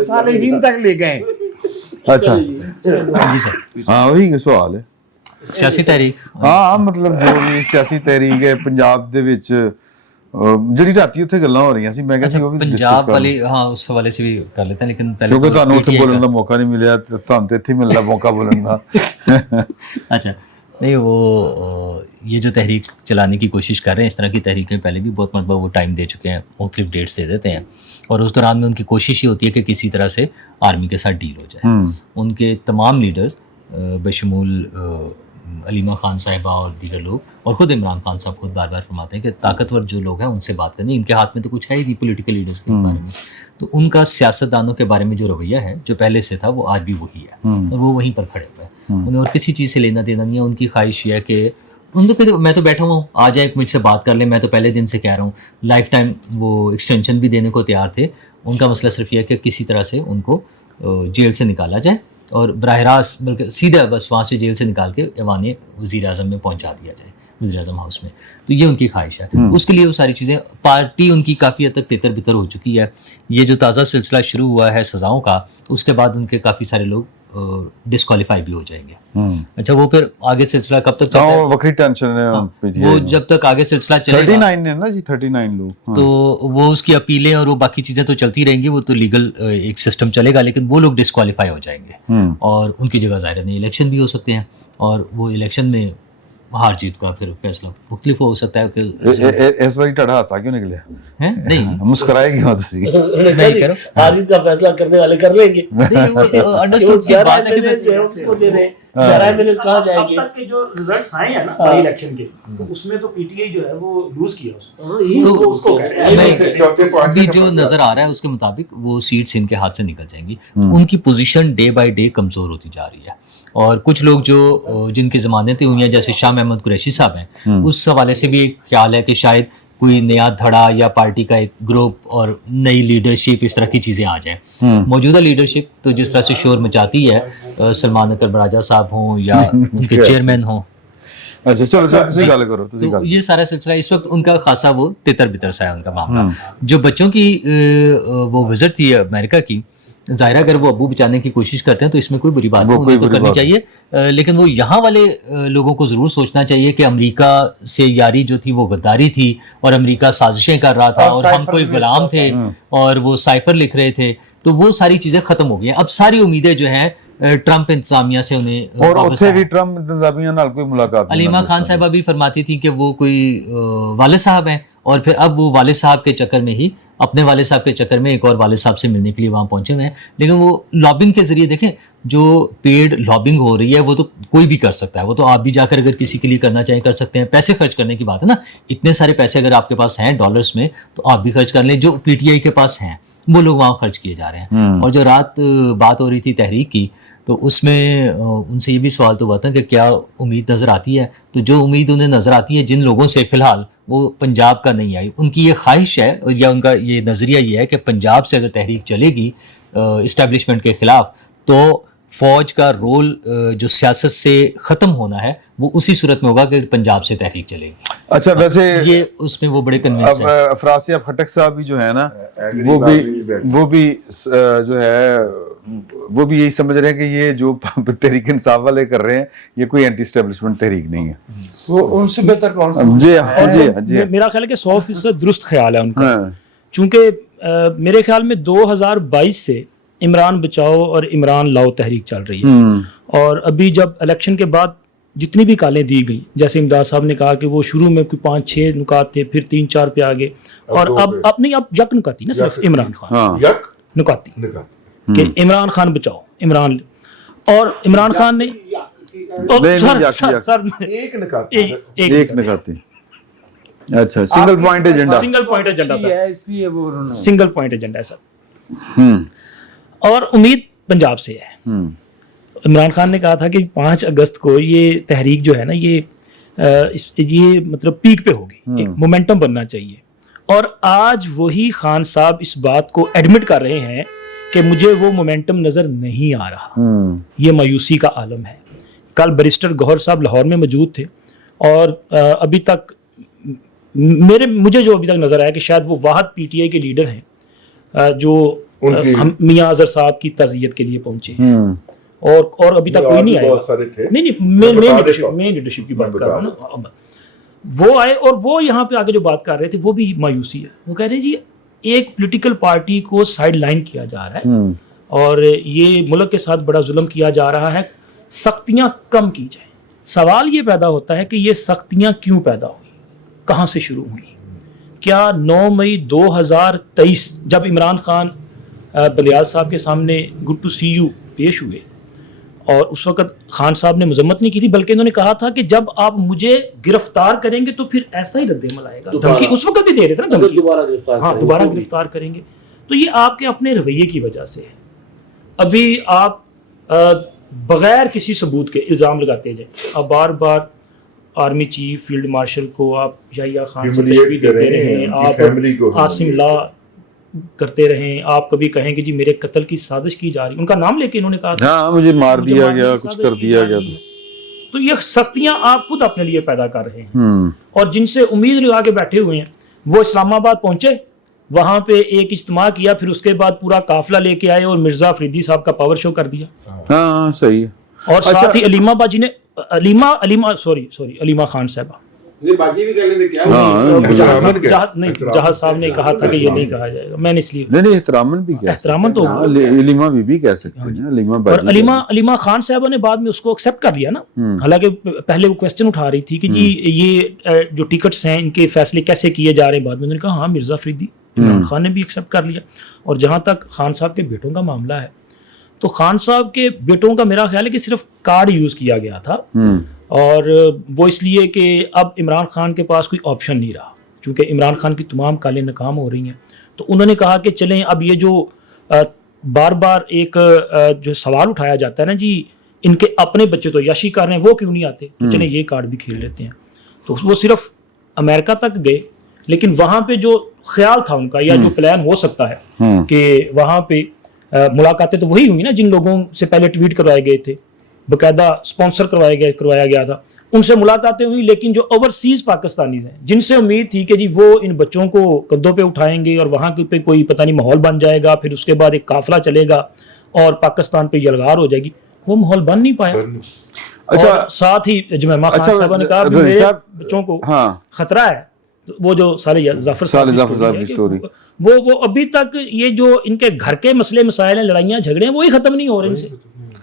صالحین تک لے گئے. اچھا جی سر. ہاں وہی سوال ہے. سیاسی تحریک ہاں مطلب جو بھی سیاسی تحریک ہے پنجاب دے وچ جڑی راتی اتنے گلاں ہو رہی سی، میں کہا سی وہ بھی پنجاب والی، ہاں اس حوالے سے بھی کر لیتے ہیں، لیکن پہلے کیونکہ تانوں اتنے بولن دا موقع نہیں ملیا، تانوں تے اتنے ملدا موقع بولن دا. اچھا نہیں، وہ یہ جو تحریک چلانے کی کوشش کر رہے ہیں، اس طرح کی تحریکیں پہلے بھی بہت مرتبہ وہ ٹائم دے چکے ہیں، مختلف ڈیٹس دے دیتے ہیں، اور اس دوران میں ان کی کوشش یہ ہوتی ہے کہ کسی طرح سے آرمی کے ساتھ ڈیل ہو جائے. ان کے تمام لیڈرز بشمول علیمہ خان صاحبہ اور دیگر لوگ اور خود عمران خان صاحب خود بار بار فرماتے ہیں کہ طاقتور جو لوگ ہیں ان سے بات کرنی، ان کے ہاتھ میں تو کچھ ہے ہی نہیں پولیٹیکل لیڈرز کے بارے میں. تو ان کا سیاستدانوں کے بارے میں جو رویہ ہے جو پہلے سے تھا وہ آج بھی وہی ہے اور وہ وہیں پر کھڑے ہوئے ہیں. انہیں اور کسی چیز سے لینا دینا نہیں ہے. ان کی خواہش یہ ہے کہ میں تو بیٹھا ہوں، آ جائے مجھ سے بات کر لیں. میں تو پہلے دن سے کہہ رہا ہوں لائف ٹائم وہ ایکسٹینشن بھی دینے کو تیار تھے. ان کا مسئلہ صرف یہ ہے کہ کسی طرح سے ان کو جیل سے نکالا جائے اور براہ راست بلکہ سیدھا بس وہاں سے جیل سے نکال کے ایوان وزیر اعظم میں پہنچا دیا جائے، وزیر اعظم ہاؤس میں. تو یہ ان کی خواہش ہے. اس کے لیے وہ ساری چیزیں، پارٹی ان کی کافی حد تک تیتر بتر ہو چکی ہے. یہ جو تازہ سلسلہ شروع ہوا ہے سزاؤں کا، اس کے بعد ان کے کافی سارے لوگ ڈسکوالیفائی بھی ہو جائیں گے. اچھا وہ پھر آگے سلسلہ کب تک چلتا ہے؟ وقتی ٹینشن ہے وہ جب تک آگے سلسلہ چلے گا 39 ہے نا جی، 39 لوگ، تو وہ اس کی اپیلیں اور وہ باقی چیزیں تو چلتی رہیں گی. وہ تو لیگل ایک سسٹم چلے گا، لیکن وہ لوگ ڈسکوالیفائی ہو جائیں گے اور ان کی جگہ ظاہر نہیں الیکشن بھی ہو سکتے ہیں اور وہ الیکشن میں ہار جیت کا پھر فیصلہ مختلف ہو سکتا ہے. کہ اس بار ٹڑا ہسا کیوں نکلے نہیں مسکرائے گی بات سی نہیں کرو ہار جیت کا فیصلہ کرنے والے کر لیں گے. انڈرسٹوڈ سی بات ہے کہ کہاں جائے اب گی. تک کے جو ریزلٹس آئے ہیں نا بائی الیکشن کے، تو اس میں تو پی ٹی آئی جو ہے وہ لوز کیا اس کو کہہ رہے ہیں. ابھی جو نظر آ رہا ہے اس کے مطابق وہ سیٹس ان کے ہاتھ سے نکل جائیں گی. ان کی پوزیشن ڈے بائی ڈے کمزور ہوتی جا رہی ہے اور کچھ لوگ جو جن کی ضمانتیں ہوئی ہیں جیسے شاہ محمد قریشی صاحب ہیں، اس حوالے سے بھی ایک خیال ہے کہ شاید کوئی نیا دھڑا یا پارٹی کا ایک گروپ اور نئی لیڈرشپ اس طرح کی چیزیں آ جائیں. موجودہ لیڈرشپ تو جس طرح سے شور مچاتی ہے، سلمان اکبر براجہ صاحب ہوں یا ان کے چیئرمین ہوں، اچھا چلو تسی گل کرو تسی تو گل. یہ سارا سلسلہ اس وقت ان کا خاصا وہ تتر بتر سا ہے ان کا معاملہ. جو بچوں کی وہ وزٹ تھی امریکہ کی، ظاہر اگر وہ ابو بچانے کی کوشش کرتے ہیں تو اس میں کوئی بری بات نہیں، انہیں تو کرنی چاہیے. لیکن وہ یہاں والے لوگوں کو ضرور سوچنا چاہیے کہ امریکہ سے یاری جو تھی وہ غداری تھی اور امریکہ سازشیں کر رہا تھا اور ہم کوئی غلام تھے اور وہ سائفر لکھ رہے تھے. تو وہ ساری چیزیں ختم ہو گئی ہیں. اب ساری امیدیں جو ہیں ٹرمپ انتظامیہ سے انہیں اور اتھے بھی ٹرمپ انتظامیہ نال کوئی ملاقات نہیں. علیمہ خان صاحبہ بھی فرماتی تھی کہ وہ کوئی والد صاحب ہیں اور پھر اب وہ والد صاحب کے چکر میں ہی اپنے والد صاحب کے چکر میں ایک اور والد صاحب سے ملنے کے لیے وہاں پہنچے ہوئے ہیں. لیکن وہ لابنگ کے ذریعے دیکھیں جو پیڈ لابنگ ہو رہی ہے وہ تو کوئی بھی کر سکتا ہے. وہ تو آپ بھی جا کر اگر کسی کے لیے کرنا چاہیں کر سکتے ہیں. پیسے خرچ کرنے کی بات ہے نا، اتنے سارے پیسے اگر آپ کے پاس ہیں ڈالرز میں تو آپ بھی خرچ کر لیں. جو پی ٹی آئی کے پاس ہیں وہ لوگ وہاں خرچ کیے جا رہے ہیں. اور جو رات بات ہو رہی تھی تحریک کی تو اس میں ان سے یہ بھی سوال تو ہوا تھا کہ کیا امید نظر آتی ہے. تو جو امید انہیں نظر آتی ہے جن لوگوں سے فی الحال وہ پنجاب کا نہیں آئی، ان کی یہ خواہش ہے یا ان کا یہ نظریہ یہ ہے کہ پنجاب سے اگر تحریک چلے گی اسٹیبلشمنٹ کے خلاف تو فوج کا رول جو سیاست سے ختم ہونا ہے وہ اسی صورت میں ہوگا کہ پنجاب سے تحریک چلے گی. اچھا ویسے یہ اس میں وہ بڑے کنوینس اب ہیں. افراسیاب خٹک صاحب بھی جو ہے نا وہ بھی جو ہے وہ بھی یہی سمجھ رہے ہیں کہ یہ جو تحریک انصاف والے کر رہے ہیں یہ کوئی اینٹی اسٹیبلشمنٹ تحریک نہیں ہے. وہ ان سے بہتر کون سا؟ جی ہاں جی ہاں جی میرا خیال ہے کہ 100% درست خیال ہے ان کا، چونکہ میرے خیال میں 2022 سے عمران بچاؤ اور عمران لاؤ تحریک چل رہی ہے. اور ابھی جب الیکشن کے بعد جتنی بھی کالیں دی گئی، جیسے امداد صاحب نے کہا کہ وہ شروع میں کوئی 5-6 نکات تھے، پھر 3-4 پہ آگے، اور اب نہیں، اب یک نکاتی نا صرف عمران خان نکاتی کہ عمران خان بچاؤ عمران. اور عمران خان نے ایک نکاتی اچھا single point agenda single point agenda ہے سر. اور امید پنجاب سے ہے. عمران خان نے کہا تھا کہ 5 اگست کو یہ تحریک جو ہے نا یہ مطلب پیک پہ ہوگی، ایک مومنٹم بننا چاہیے. اور آج وہی خان صاحب اس بات کو ایڈمٹ کر رہے ہیں کہ مجھے وہ مومنٹم نظر نہیں آ رہا. یہ مایوسی کا عالم ہے. کل بیرسٹر گوہر صاحب لاہور میں موجود تھے اور ابھی تک مجھے جو ابھی تک نظر آیا کہ شاید وہ واحد پی ٹی آئی کے لیڈر ہیں جو میاں اظہر صاحب کی تعزیت کے لیے پہنچے ہیں. اور ابھی تک کوئی نہیں آیا. نہیں مین لیڈرشپ کی بات کر رہا ہوں نا. وہ آئے اور وہ یہاں پہ آگے جو بات کر رہے تھے وہ بھی مایوسی ہے. وہ کہہ رہے ہیں جی ایک پولیٹیکل پارٹی کو سائیڈ لائن کیا جا رہا ہے اور یہ ملک کے ساتھ بڑا ظلم کیا جا رہا ہے، سختیاں کم کی جائیں. سوال یہ پیدا ہوتا ہے کہ یہ سختیاں کیوں پیدا ہوئی، کہاں سے شروع ہوئی؟ کیا 9 مئی 2023 جب عمران خان بلیال صاحب کے سامنے گڈ ٹو سی یو پیش ہوئے اور اس وقت خان صاحب نے مذمت نہیں کی تھی، بلکہ انہوں نے کہا تھا کہ جب آپ مجھے گرفتار کریں گے تو پھر ایسا ہی رد عمل آئے گا. دھمکی اس وقت بھی دے رہے تھے نا، دھمکی دوبارہ گرفتار کریں گے. تو یہ آپ کے اپنے رویے کی وجہ سے ہے. ابھی آپ بغیر کسی ثبوت کے الزام لگاتے جائیں. اب بار بار آرمی چیف فیلڈ مارشل کو آپ یحییٰ خان سے تشبیہ دیتے رہیں، آپ عاصم لا کرتے رہیں، آپ کبھی کہیں کہ جی میرے قتل کی سازش کی جا رہی، ان کا نام لے کے انہوں نے کہا تھا ہاں مجھے مار دیا گیا، کچھ کر دیا گیا. تو یہ سختیاں آپ خود اپنے لیے پیدا کر رہے ہیں، اور جن سے امید لگا کے بیٹھے ہوئے ہیں. وہ اسلام آباد پہنچے، وہاں پہ ایک اجتماع کیا، پھر اس کے بعد پورا قافلہ لے کے آئے اور مرزا فریدی صاحب کا پاور شو کر دیا. ہاں صحیح ہے. اور ساتھ ہی علیمہ باجی نے علیمہ خان صاحبہ جہاز صاحب نے کہا تھا کہ یہ نہیں کہا جائے گا. میں نے اس لیے نہیں احترامن بھی کیا، احترامن تو علیمہ بی بی کہہ سکتے ہیں، علیمہ اور باجی. علیمہ خان صاحبہ نے بعد میں اس کو ایکسیپٹ کر لیا نا. حالانکہ پہلے وہ کوسچن اٹھا رہی تھی کہ جی یہ جو ٹکٹس ہیں ان کے فیصلے کیسے کیے جا رہے ہیں. بعد میں انہوں نے کہا ہاں مرزا فریدی عمران خان نے بھی ایکسیپٹ کر لیا. اور جہاں تک خان صاحب کے بیٹوں کا معاملہ ہے تو خان صاحب کے بیٹوں کا میرا خیال ہے کہ صرف کارڈ یوز کیا گیا تھا، اور وہ اس لیے کہ اب عمران خان کے پاس کوئی آپشن نہیں رہا، چونکہ عمران خان کی تمام کالیں ناکام ہو رہی ہیں. تو انہوں نے کہا کہ چلیں اب یہ جو بار بار ایک جو سوال اٹھایا جاتا ہے نا جی ان کے اپنے بچے تو یاشی کر رہے ہیں وہ کیوں نہیں آتے، تو چلیں یہ کارڈ بھی کھیل لیتے ہیں. تو وہ صرف امریکہ تک گئے، لیکن وہاں پہ جو خیال تھا ان کا یا جو پلان ہو سکتا ہے کہ وہاں پہ ملاقاتیں تو وہی ہوئی نا جن لوگوں سے پہلے ٹویٹ کروائے گئے تھے، باقاعدہ اسپانسر کروایا گیا تھا، ان سے ملاقاتیں ہوئی. لیکن جو اوورسیز پاکستانیز ہیں جن سے امید تھی کہ جی وہ ان بچوں کو کندھوں پہ اٹھائیں گے اور وہاں پہ کوئی پتہ نہیں ماحول بن جائے گا، پھر اس کے بعد ایک قافلہ چلے گا اور پاکستان پہ یلغار ہو جائے گی، وہ ماحول بن نہیں پایا. اچھا ساتھ ہی جمیمہ خان صاحبہ نے کہا میرے بچوں کو خطرہ ہے. وہ جو صالح ظفر صاحب کی سٹوری، وہ ابھی تک یہ جو ان کے گھر کے مسئلے مسائل ہیں، لڑائیاں جھگڑے ہیں، وہی ختم نہیں ہو رہے ان سے.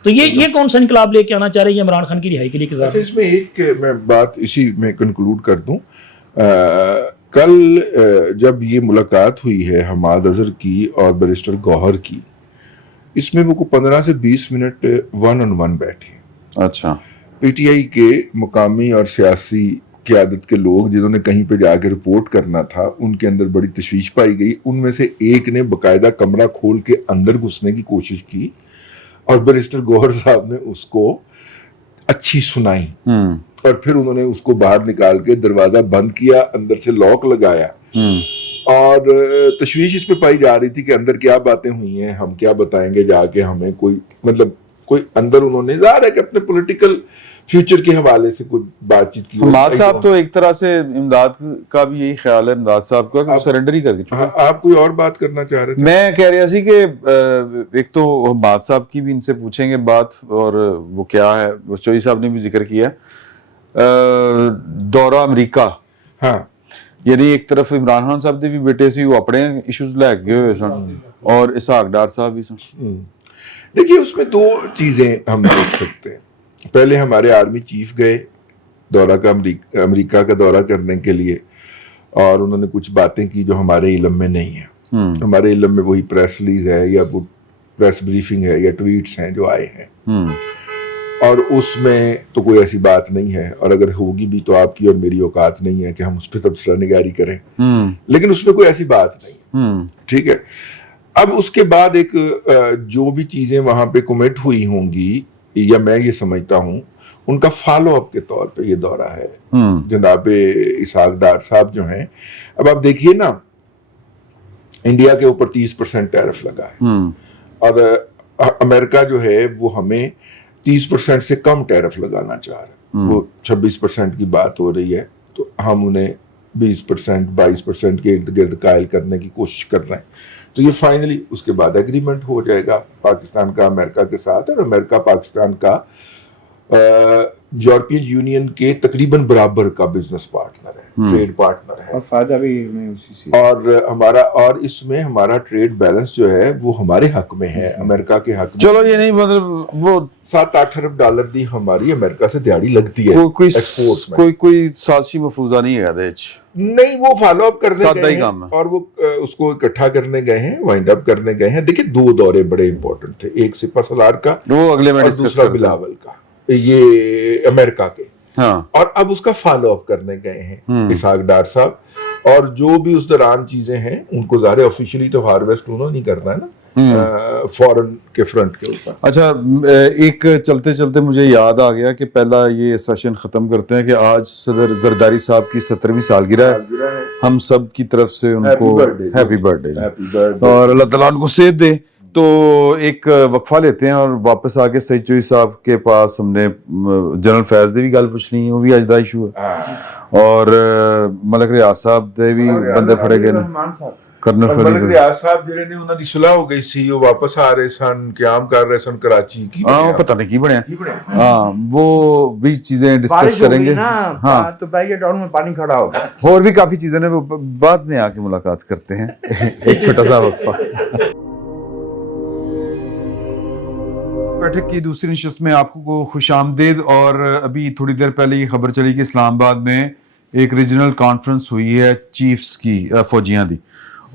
تو یہ کون سا انقلاب لے کے آنا چاہ رہے ہیں عمران خان کی رہائی کے لیے؟ اس میں ایک میں بات اسی میں کنکلوڈ کر دوں. کل جب یہ ملاقات ہوئی ہے حماد اظہر کی اور بیرسٹر گوہر کی، اس میں وہ 15 سے 20 منٹ 1-on-1 بیٹھے. اچھا. پی ٹی آئی کے مقامی اور سیاسی قیادت کے لوگ جنہوں نے کہیں پہ جا کے رپورٹ کرنا تھا، ان کے اندر بڑی تشویش پائی گئی. ان میں سے ایک نے باقاعدہ کمرہ کھول کے اندر گھسنے کی کوشش کی اور بیرسٹر گوہر صاحب نے اس کو اچھی سنائی، اور پھر انہوں نے اس کو باہر نکال کے دروازہ بند کیا، اندر سے لاک لگایا. اور تشویش اس پہ پائی جا رہی تھی کہ اندر کیا باتیں ہوئی ہیں، ہم کیا بتائیں گے جا کے، ہمیں کوئی اندر انہوں نے ظاہر ہے کہ اپنے پولیٹیکل فیوچر کے حوالے سے کوئی بات چیت کی. حماد صاحب تو ایک طرح سے امداد کا بھی یہی خیال ہے امداد صاحب کا کہ سرنڈر ہی کر کے چکا. آپ کوئی اور بات کرنا چاہ رہے تھے؟ میں کہہ رہا سی کہ ایک تو حماد صاحب کی بھی ان سے پوچھیں گے بات، اور وہ کیا ہے، وہ چوئی صاحب نے بھی ذکر کیا دورہ امریکہ. ہاں یعنی ایک طرف عمران خان صاحب دے بھی بیٹے سی وہ اپنے ایشوز لے گئے ہوئے سن، اور اسحاق ڈار صاحب بھی سن. دیکھیے اس میں دو چیزیں ہم دیکھ سکتے ہیں. پہلے ہمارے آرمی چیف گئے دورہ کا امریکہ کا دورہ کرنے کے لیے، اور انہوں نے کچھ باتیں کی جو ہمارے علم میں نہیں ہیں. ہمارے علم میں وہی پریس ریلیز ہے یا وہ پریس بریفنگ ہے یا ٹویٹس ہیں جو آئے ہیں، اور اس میں تو کوئی ایسی بات نہیں ہے، اور اگر ہوگی بھی تو آپ کی اور میری اوقات نہیں ہے کہ ہم اس پہ تبصرہ نگاری کریں، لیکن اس میں کوئی ایسی بات نہیں. ٹھیک ہے. اب اس کے بعد ایک جو بھی چیزیں وہاں پہ کمٹ ہوئی ہوں گی، یا میں یہ سمجھتا ہوں ان کا فالو اپ کے طور پہ یہ دورہ ہے. جناب اسحاق ڈار صاحب جو ہیں، اب آپ دیکھیے نا، انڈیا کے اوپر 30% ٹیرف لگا ہے، اور امریکہ جو ہے وہ ہمیں 30% سے کم ٹیرف لگانا چاہ رہا ہے. وہ 26% کی بات ہو رہی ہے، تو ہم انہیں 20% 22% کے ارد گرد قائل کرنے کی کوشش کر رہے ہیں. تو یہ فائنلی اس کے بعد ایگریمنٹ ہو جائے گا پاکستان کا امریکہ کے ساتھ، اور امریکہ پاکستان کا यूरोपियन यूनियन के तकरीबन बराबर का बिजनेस पार्टनर है, ट्रेड पार्टनर है, और फायदा भी हमें उसी से। और इसमें हमारा ट्रेड बैलेंस जो है वो हमारे हक में है, अमेरिका के हक में। चलो ये नहीं मतलब वो 7-8 अरब डॉलर दी हमारी अमेरिका से दिहाड़ी लगती है कोई एक्सपोर्ट्स में। कोई साजिशी मफरूजा नहीं है ਇਹਦੇ ਚ। नहीं, वो फॉलो अप करने सादा गए ही हैं काम है। और वो उसको इकट्ठा करने गए हैं, वाइंड अप करने गए हैं। देखिए 2 दौरे बड़े इंपॉर्टेंट थे, एक सिपा सलार का वो अगले में और डिस्कस दूसरा करते हैं। बिलावल का, ये अमेरिका के। हाँ और अब उसका फॉलो अप करने गए हैं इसहाक डार साहब, और जो भी उस दौरान चीजें हैं उनको ज़ाहिर ऑफिशियली तो हार्वेस्ट उन्होंने नहीं करना है ना, फॉरेन के फ्रंट के ऊपर। अच्छा, एक चलते चलते मुझे याद आ गया कि पहला ये सेशन ख़त्म करते हैं कि आज सदर जरदारी साहब की 17वीं सालगिरह है। हम सब की तरफ से उनको हैप्पी बर्थडे और अल्लाह ताला उनको सेहत दे। तो एक वक्फा लेते हैं और वापस आके सईद चौधरी साहब के पास हमने जनरल फैज दी भी गल पुछनी है, वो भी अज दा इशू है, और मलक रियाज साहब दे भी बंदे फड़े गए ने, ਕਰਨਲ ਮਲਕ ਰਿਆਜ਼ ਸਾਹਿਬ ਜਿਹੜੇ ਨੇ ਉਹਨਾਂ ਦੀ ਸੁਲਾਹ ਹੋ ਗਈ ਸੀ, ਉਹ ਵਾਪਸ ਆ ਰਹੇ ਸਨ, ਕਿਆਮ ਕਰ ਰਹੇ ਸਨ कराची की। हाँ पता नहीं की बने। हाँ वो भी चीजें डिस्कस करेंगे। हाँ तो बैरियर टाउन में पानी खड़ा होगा। और भी काफी चीजें ने वो बाद में आके मुलाकात करते हैं। एक छोटा सा वक्फा। बैठक की दूसरी नशिस्त में आपको खुशामदीद। और अभी थोड़ी देर पहले ये खबर चली कि इस्लामाबाद में एक रीजनल कॉन्फ्रेंस हुई है चीफ्स की फौजियां दी,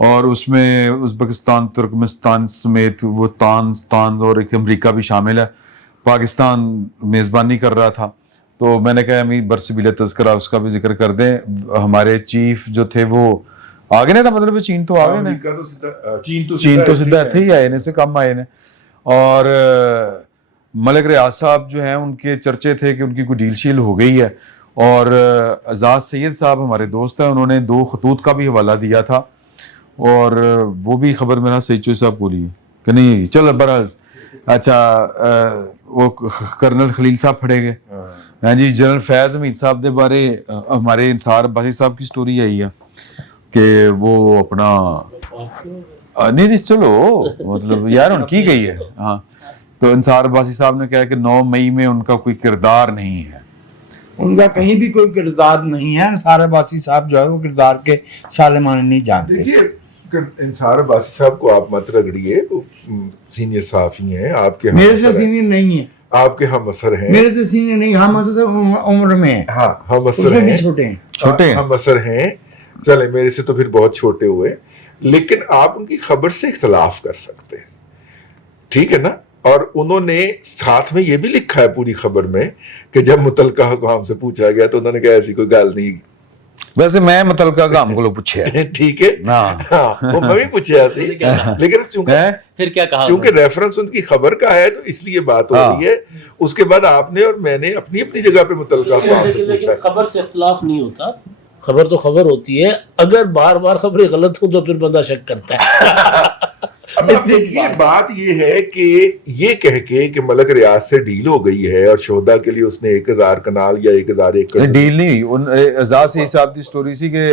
और उसमें उज़्बेकिस्तान, तुर्कमेनिस्तान समेत वो तानस्तान और एक अमेरिका भी शामिल है। पाकिस्तान मेज़बानी कर रहा था, तो मैंने कहा अमीर बरसबील तज़किरा उसका भी जिक्र कर दें। हमारे चीफ जो थे वो आगे ने था, मतलब चीन तो आगे ने, चीन तो सीधा थे ही आए ने से कम आए ने। और मलिक रियाज साहब जो हैं उनके चर्चे थे कि उनकी कोई डील शील हो गई है, और आज़ाद सैयद साहब हमारे दोस्त हैं, उन्होंने 2 खतूत का भी हवाला दिया था, और वो भी खबर मेरा सईद चौधरी साहब बोली कि नहीं चलो बहरहाल। अच्छा वो कर्नल खलील साहब फड़े गए। हाँ जी, जनरल फैज हमीद साहब के बारे हमारे इंसार अब्बासी साहब की स्टोरी आई है कि वो अपना नहीं चलो मतलब यार उनकी गई है। हाँ, तो इंसार अब्बासी साहब ने कहा कि 9 मई में उनका कोई किरदार नहीं है, उनका कहीं भी कोई किरदार नहीं है। सारे बासी साहब जो है वो किरदार के साले माने नहीं जानते। देखिए इंसार अब्बासी साहब को आप मत रगड़िए, वो सीनियर सहाफी हैं, आपके मेरे से सीनियर नहीं है, आपके हम असर हैं। मेरे से सीनियर नहीं, हम असर से उम्र में है। हाँ हम असर उससे भी हैं, छोटे हैं, छोटे हम असर हैं। चले मेरे से तो फिर बहुत छोटे हुए, लेकिन आप उनकी खबर से इख्तलाफ कर सकते हैं, ठीक है ना। और उन्होंने साथ में ये भी लिखा है पूरी खबर में कि जब मुतलका हुकाम से पूछा गया तो उन्होंने कहा ऐसी कोई गल नहीं। वैसे मैं मुतलका काम को पूछे ठीक है, हाँ वो मैं भी पूछे ऐसे, लेकिन फिर क्या कहा, चूंकि रेफरेंस उनकी खबर का है तो इसलिए बात हो रही है। उसके बाद आपने और मैंने अपनी अपनी जगह पे मुतलका हुकाम से पूछा। खबर से इख्तलाफ नहीं होता, खबर तो खबर होती है। अगर बार बार खबरें गलत हो तो फिर बंदा शक करता है। देखिए बात ये है कि ये कह के कि मलक रियाज से डील हो गई है और शोहदा के लिए उसने 1000 कनाल या 1000 एकड़ डील नहीं हुई। आजाद सईद साहब की स्टोरी सी के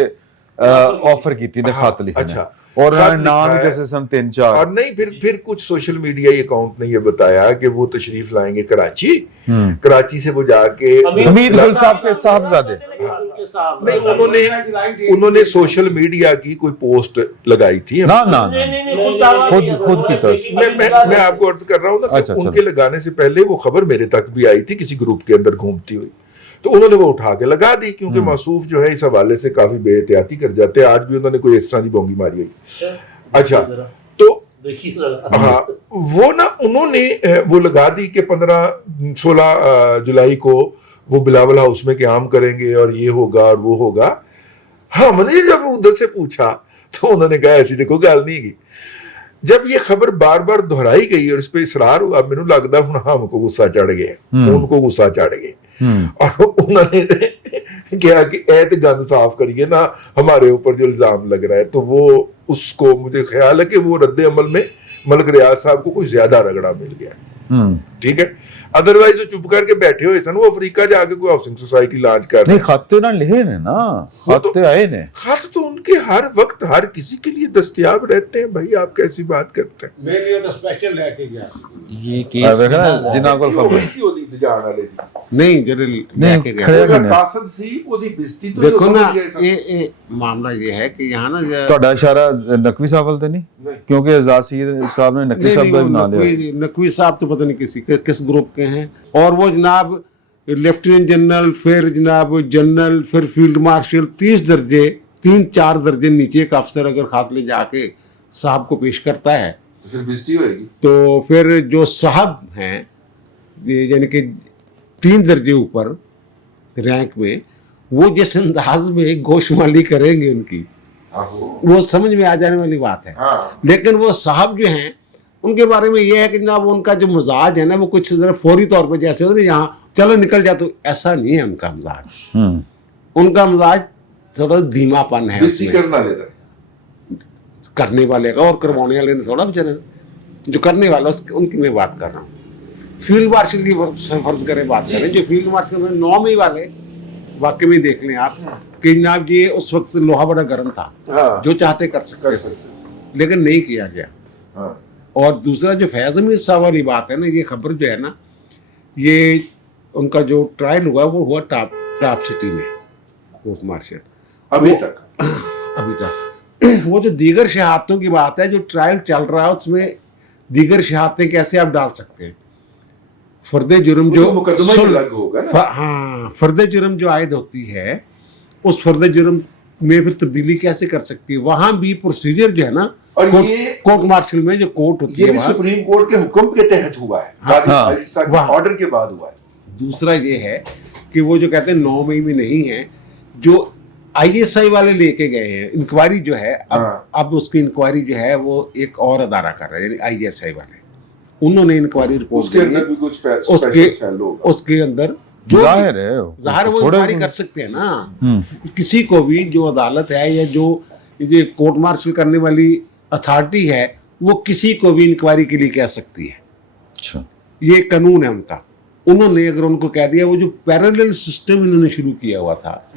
ऑफर की थी ने खत लिखने। अच्छा, और नाम जैसे सन 3-4 और नहीं फिर कुछ सोशल मीडिया अकाउंट ने ये बताया कि वो तशरीफ लाएंगे कराची, कराची से वो जाके हमीद गुल साहब के साहबजादे नहीं उन्होंने सोशल मीडिया की कोई पोस्ट लगाई थी ना खुद की तरफ। मैं आपको अर्ज कर रहा हूँ ना, उनके लगाने से पहले वो खबर मेरे तक भी आई थी किसी ग्रुप के अंदर घूमती हुई, तो उन्होंने वो उठा के लगा दी, क्योंकि मासूफ जो है इस हवाले से काफी बेहतियाती कर जाते हैं। आज भी उन्होंने कोई इस तरह की बोंगी मारी हुई। अच्छा, तो हाँ वो ना उन्होंने वो लगा दी कि 15-16 जुलाई को वो बिलावल हाउस में क़याम करेंगे और ये होगा और वो होगा। हमने जब उधर से पूछा तो उन्होंने कहा ऐसी देखो गल नहीं की। जब ये खबर बार बार दोहराई गई और इस पर इसरार हुआ, मैनू लगता हूँ हमको गुस्सा चढ़ गया, उनको गुस्सा चढ़ गया और उन्होंने कहा कि ऐ तो गंद साफ करिए ना, हमारे ऊपर जो इल्जाम लग रहा है। तो वो उसको मुझे ख्याल है कि वो रद्द अमल में मलिक रियाज साहब को कुछ ज्यादा रगड़ा मिल गया, ठीक है। अदरवाइज जो चुप करके बैठे हुए सन, वो अफ्रीका जाके कोई हाउसिंग सोसाइटी लॉन्च कर नहीं, खाते ना लिखे ने ना, खाते आए ने, खत तो उनके हर वक्त हर किसी के लिए दस्तयाब रहते हैं। भाई आप कैसी बात करते हैं। मेरे लिए तो स्पेशल लेके गया ये केस जिन्ना को खबर होती थी जान वाले ਨਹੀਂ ਜਿਹੜੇ ਲੈ ਕੇ ਗਏ ਖੜਿਆ ਅਗਰ ਕਿਨੇ ਕਾਸਦ ਸੀ ਉਹਦੀ ਬਿਸਤੀ ਤੋਂ ਦੇਖੋ ਨਾ ਇਹ ਇਹ ਮਾਮਲਾ ਇਹ ਹੈ ਕਿ यहाँ ना ਤੁਹਾਡਾ ਇਸ਼ਾਰਾ ਨਕਵੀ ਸਾਹਿਬ ਵੱਲ ਤੇ ਨਹੀਂ ਕਿਉਂਕਿ ਆਜ਼ਾਦ ਸਈਦ ਸਾਹਿਬ ਨੇ नकवी साहब का भी नाम लिया नकवी साहब तो पता नहीं किस ग्रुप के हैं और वो जनाब लेफ्टिनेंट जनरल फिर जनाब जनरल फिर फील्ड मार्शल 3-4 दर्जन नीचे एक अफसर अगर हाथ ले जाके साहब को पेश करता है फिर बिस्ती होएगी। तो फिर जो साहब हैं यानी कि 3 दर्जे ऊपर रैंक में वो जिस अंदाज में गोशमाली करेंगे उनकी वो समझ में आ जाने वाली बात है। हाँ। लेकिन वो साहब जो हैं उनके बारे में ये है कि जनाब उनका जो मिजाज है ना वो कुछ जरा फौरी तौर पर जैसे होता है यहाँ चलो निकल जा, तो ऐसा नहीं है उनका मिजाज। उनका मिजाज थोड़ा धीमापन है बिस्ती उसमें। करना लेता करने वाले का और करवाने वाले ने थोड़ा बेचारे जो करने वाला उनकी मैं बात कर रहा हूँ। फील्ड मार्शल की फर्ज करें बात करें, जो फील्ड मार्शल में 9 मई वाले वाकई में देख लें आप कि जनाब ये उस वक्त लोहा बड़ा गर्म था, हाँ। जो चाहते कर सकते लेकिन नहीं किया गया। हाँ। और दूसरा जो फैज अमीर साहब वाली बात है ना, ये खबर जो है ना, ये उनका जो ट्रायल हुआ वो हुआ टॉप सिटी में कोर्ट मार्शल अभी तक वो जो दीगर शहादतों की बात है, जो ट्रायल चल रहा है उसमें दीगर शहादतें कैसे आप डाल सकते हैं? फर्दे जुर्म जो मुकदमा ही अलग होगा ना। हाँ, फर्दे जुर्म जो आयद होती है उस फर्दे जुर्म में फिर तब्दीली कैसे कर सकती है? वहां भी प्रोसीजर जो है ना, और ये कोर्ट मार्शल में जो कोर्ट होती ये है भी वहाँ, सुप्रीम कोर्ट के हुक्म के तहत हुआ है, हाँ। ऑर्डर के बाद हुआ है। दूसरा ये है कि वो जो कहते हैं 9 मई में नहीं है, जो ISI वाले लेके गए हैं इंक्वायरी जो है अब उसकी इंक्वायरी जो है वो एक और अदारा कर रहा है, यानी ISI वाले उन्होंने इंक्वायरी रिपोर्ट उसके अंदर भी कुछ स्पेशल सेल होगा। उसके अंदर जाहिर है वो इंक्वायरी कर सकते हैं ना। किसी को भी जो अदालत है या जो ये कोर्ट मार्शल करने वाली अथॉरिटी है वो किसी को भी इंक्वायरी के लिए कह सकती है। अच्छा, ये कानून है उनका। उन्होंने अगर उनको कह दिया, वो जो पैरेलल सिस्टम इन्होंने शुरू किया हुआ था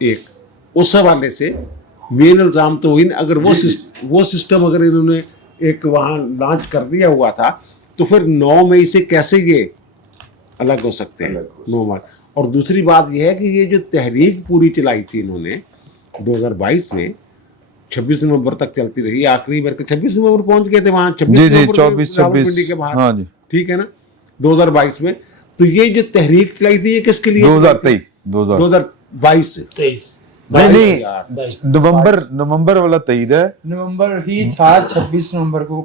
एक, उस हवाले से मेन इल्जाम तो हुई, अगर वो सिस्टम अगर इन्होंने एक वहाँ लॉन्च कर दिया हुआ था तो फिर 9 मई से कैसे ये अलग हो सकते हैं? 9 मई। और दूसरी बात यह है कि ये जो तहरीक पूरी चलाई थी इन्होंने 2022 में 26 नवंबर तक चलती रही, आखिरी बार 26 नवंबर पहुंच गए थे वहाँ, 24-26 के बाहर, हाँ जी, ठीक है ना, 2022 में। तो ये जो तहरीक चलाई थी ये किसके लिए? 2022 नहीं नवंबर वाला 23 है, नवंबर ही था, 26 नवंबर को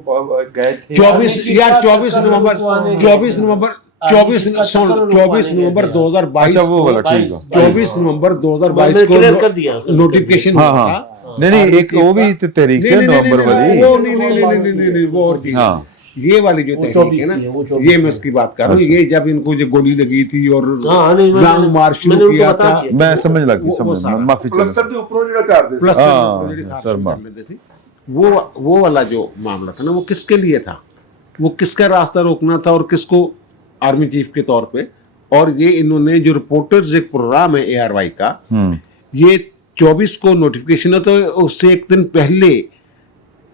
गए थे। 24 नवंबर 2022। अच्छा वो वाला ठीक है, 24 नवंबर 2022 को नोटिफिकेशन हुआ था। नहीं एक वो भी तहरीक से नवंबर वाली, वो नहीं वो और चीज। हाँ, ये वाली जो तहरीक है ना, ये मैं उसकी बात कर रहा हूँ। ये जब इनको जो गोली लगी थी और लॉन्ग मार्च शुरू किया था, मैं समझ लगी, माफी प्लस्तर के ऊपर ਜਿਹੜਾ ਕਰਦੇ ਸੀ वो वाला जो मामला था ना, वो किसके लिए था? वो किसका रास्ता रोकना था और किसको? आर्मी चीफ के तौर पे। और ये इन्होंने जो रिपोर्टर्स एक प्रोग्राम है ARY का, ये 24 को नोटिफिकेशन है, तो उससे एक दिन पहले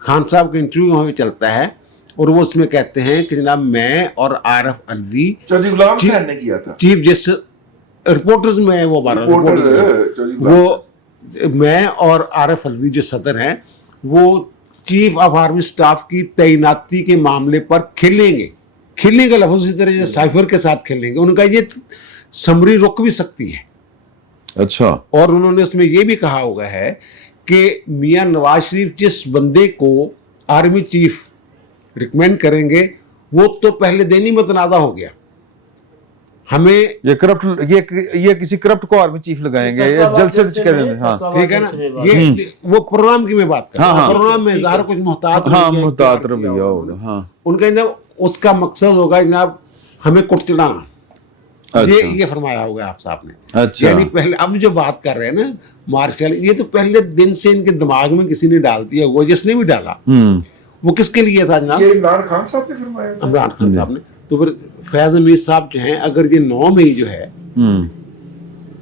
खान साहब का इंटरव्यू वहाँ पे चलता है और वो उसमें कहते हैं कि जनाब मैं और आरफ अलवी चौधरी गुलाम खान ने किया था, चीफ जस्टिस रिपोर्टर्स में वो मैं और आरफ अलवी जो सदर हैं वो चीफ ऑफ आर्मी स्टाफ की तैनाती के मामले पर खेलेंगे का लफ्ज इसी तरह साइफर के साथ खेलेंगे। उनका ये समरी रुक भी सकती है। अच्छा, और उन्होंने उसमें ये भी कहा हुआ है कि मियां नवाज शरीफ जिस बंदे को आर्मी चीफ रिकमेंड करेंगे वो तो पहले दिन ही मतनाज़ा हो गया। हमें ये किसी करप्ट को आर्मी चीफ लगाएंगे, जल्द से जल्द कह देंगे। हाँ ठीक है ना, ये वो प्रोग्राम की मैं बात कर रहा हूं। प्रोग्राम में ज़ाहिर कुछ मुहतात रवैया होगा। हाँ, उनका जनाब उसका मकसद होगा जनाब हमें कुट चढ़ाना। ये फरमाया होगा आप साहब ने। अच्छा, यानी पहले अब जो बात कर रहे हैं ना मार्शल, ये तो पहले दिन से इनके दिमाग में किसी ने डाल दिया हुआ, जिसने भी डाला वो किसके लिए था जनाब? ये इमरान खान साहब ने फरमाया था। इमरान खान साहब ने। तो फिर फैज अमीर साहब जो हैं, अगर ये 9 मई जो है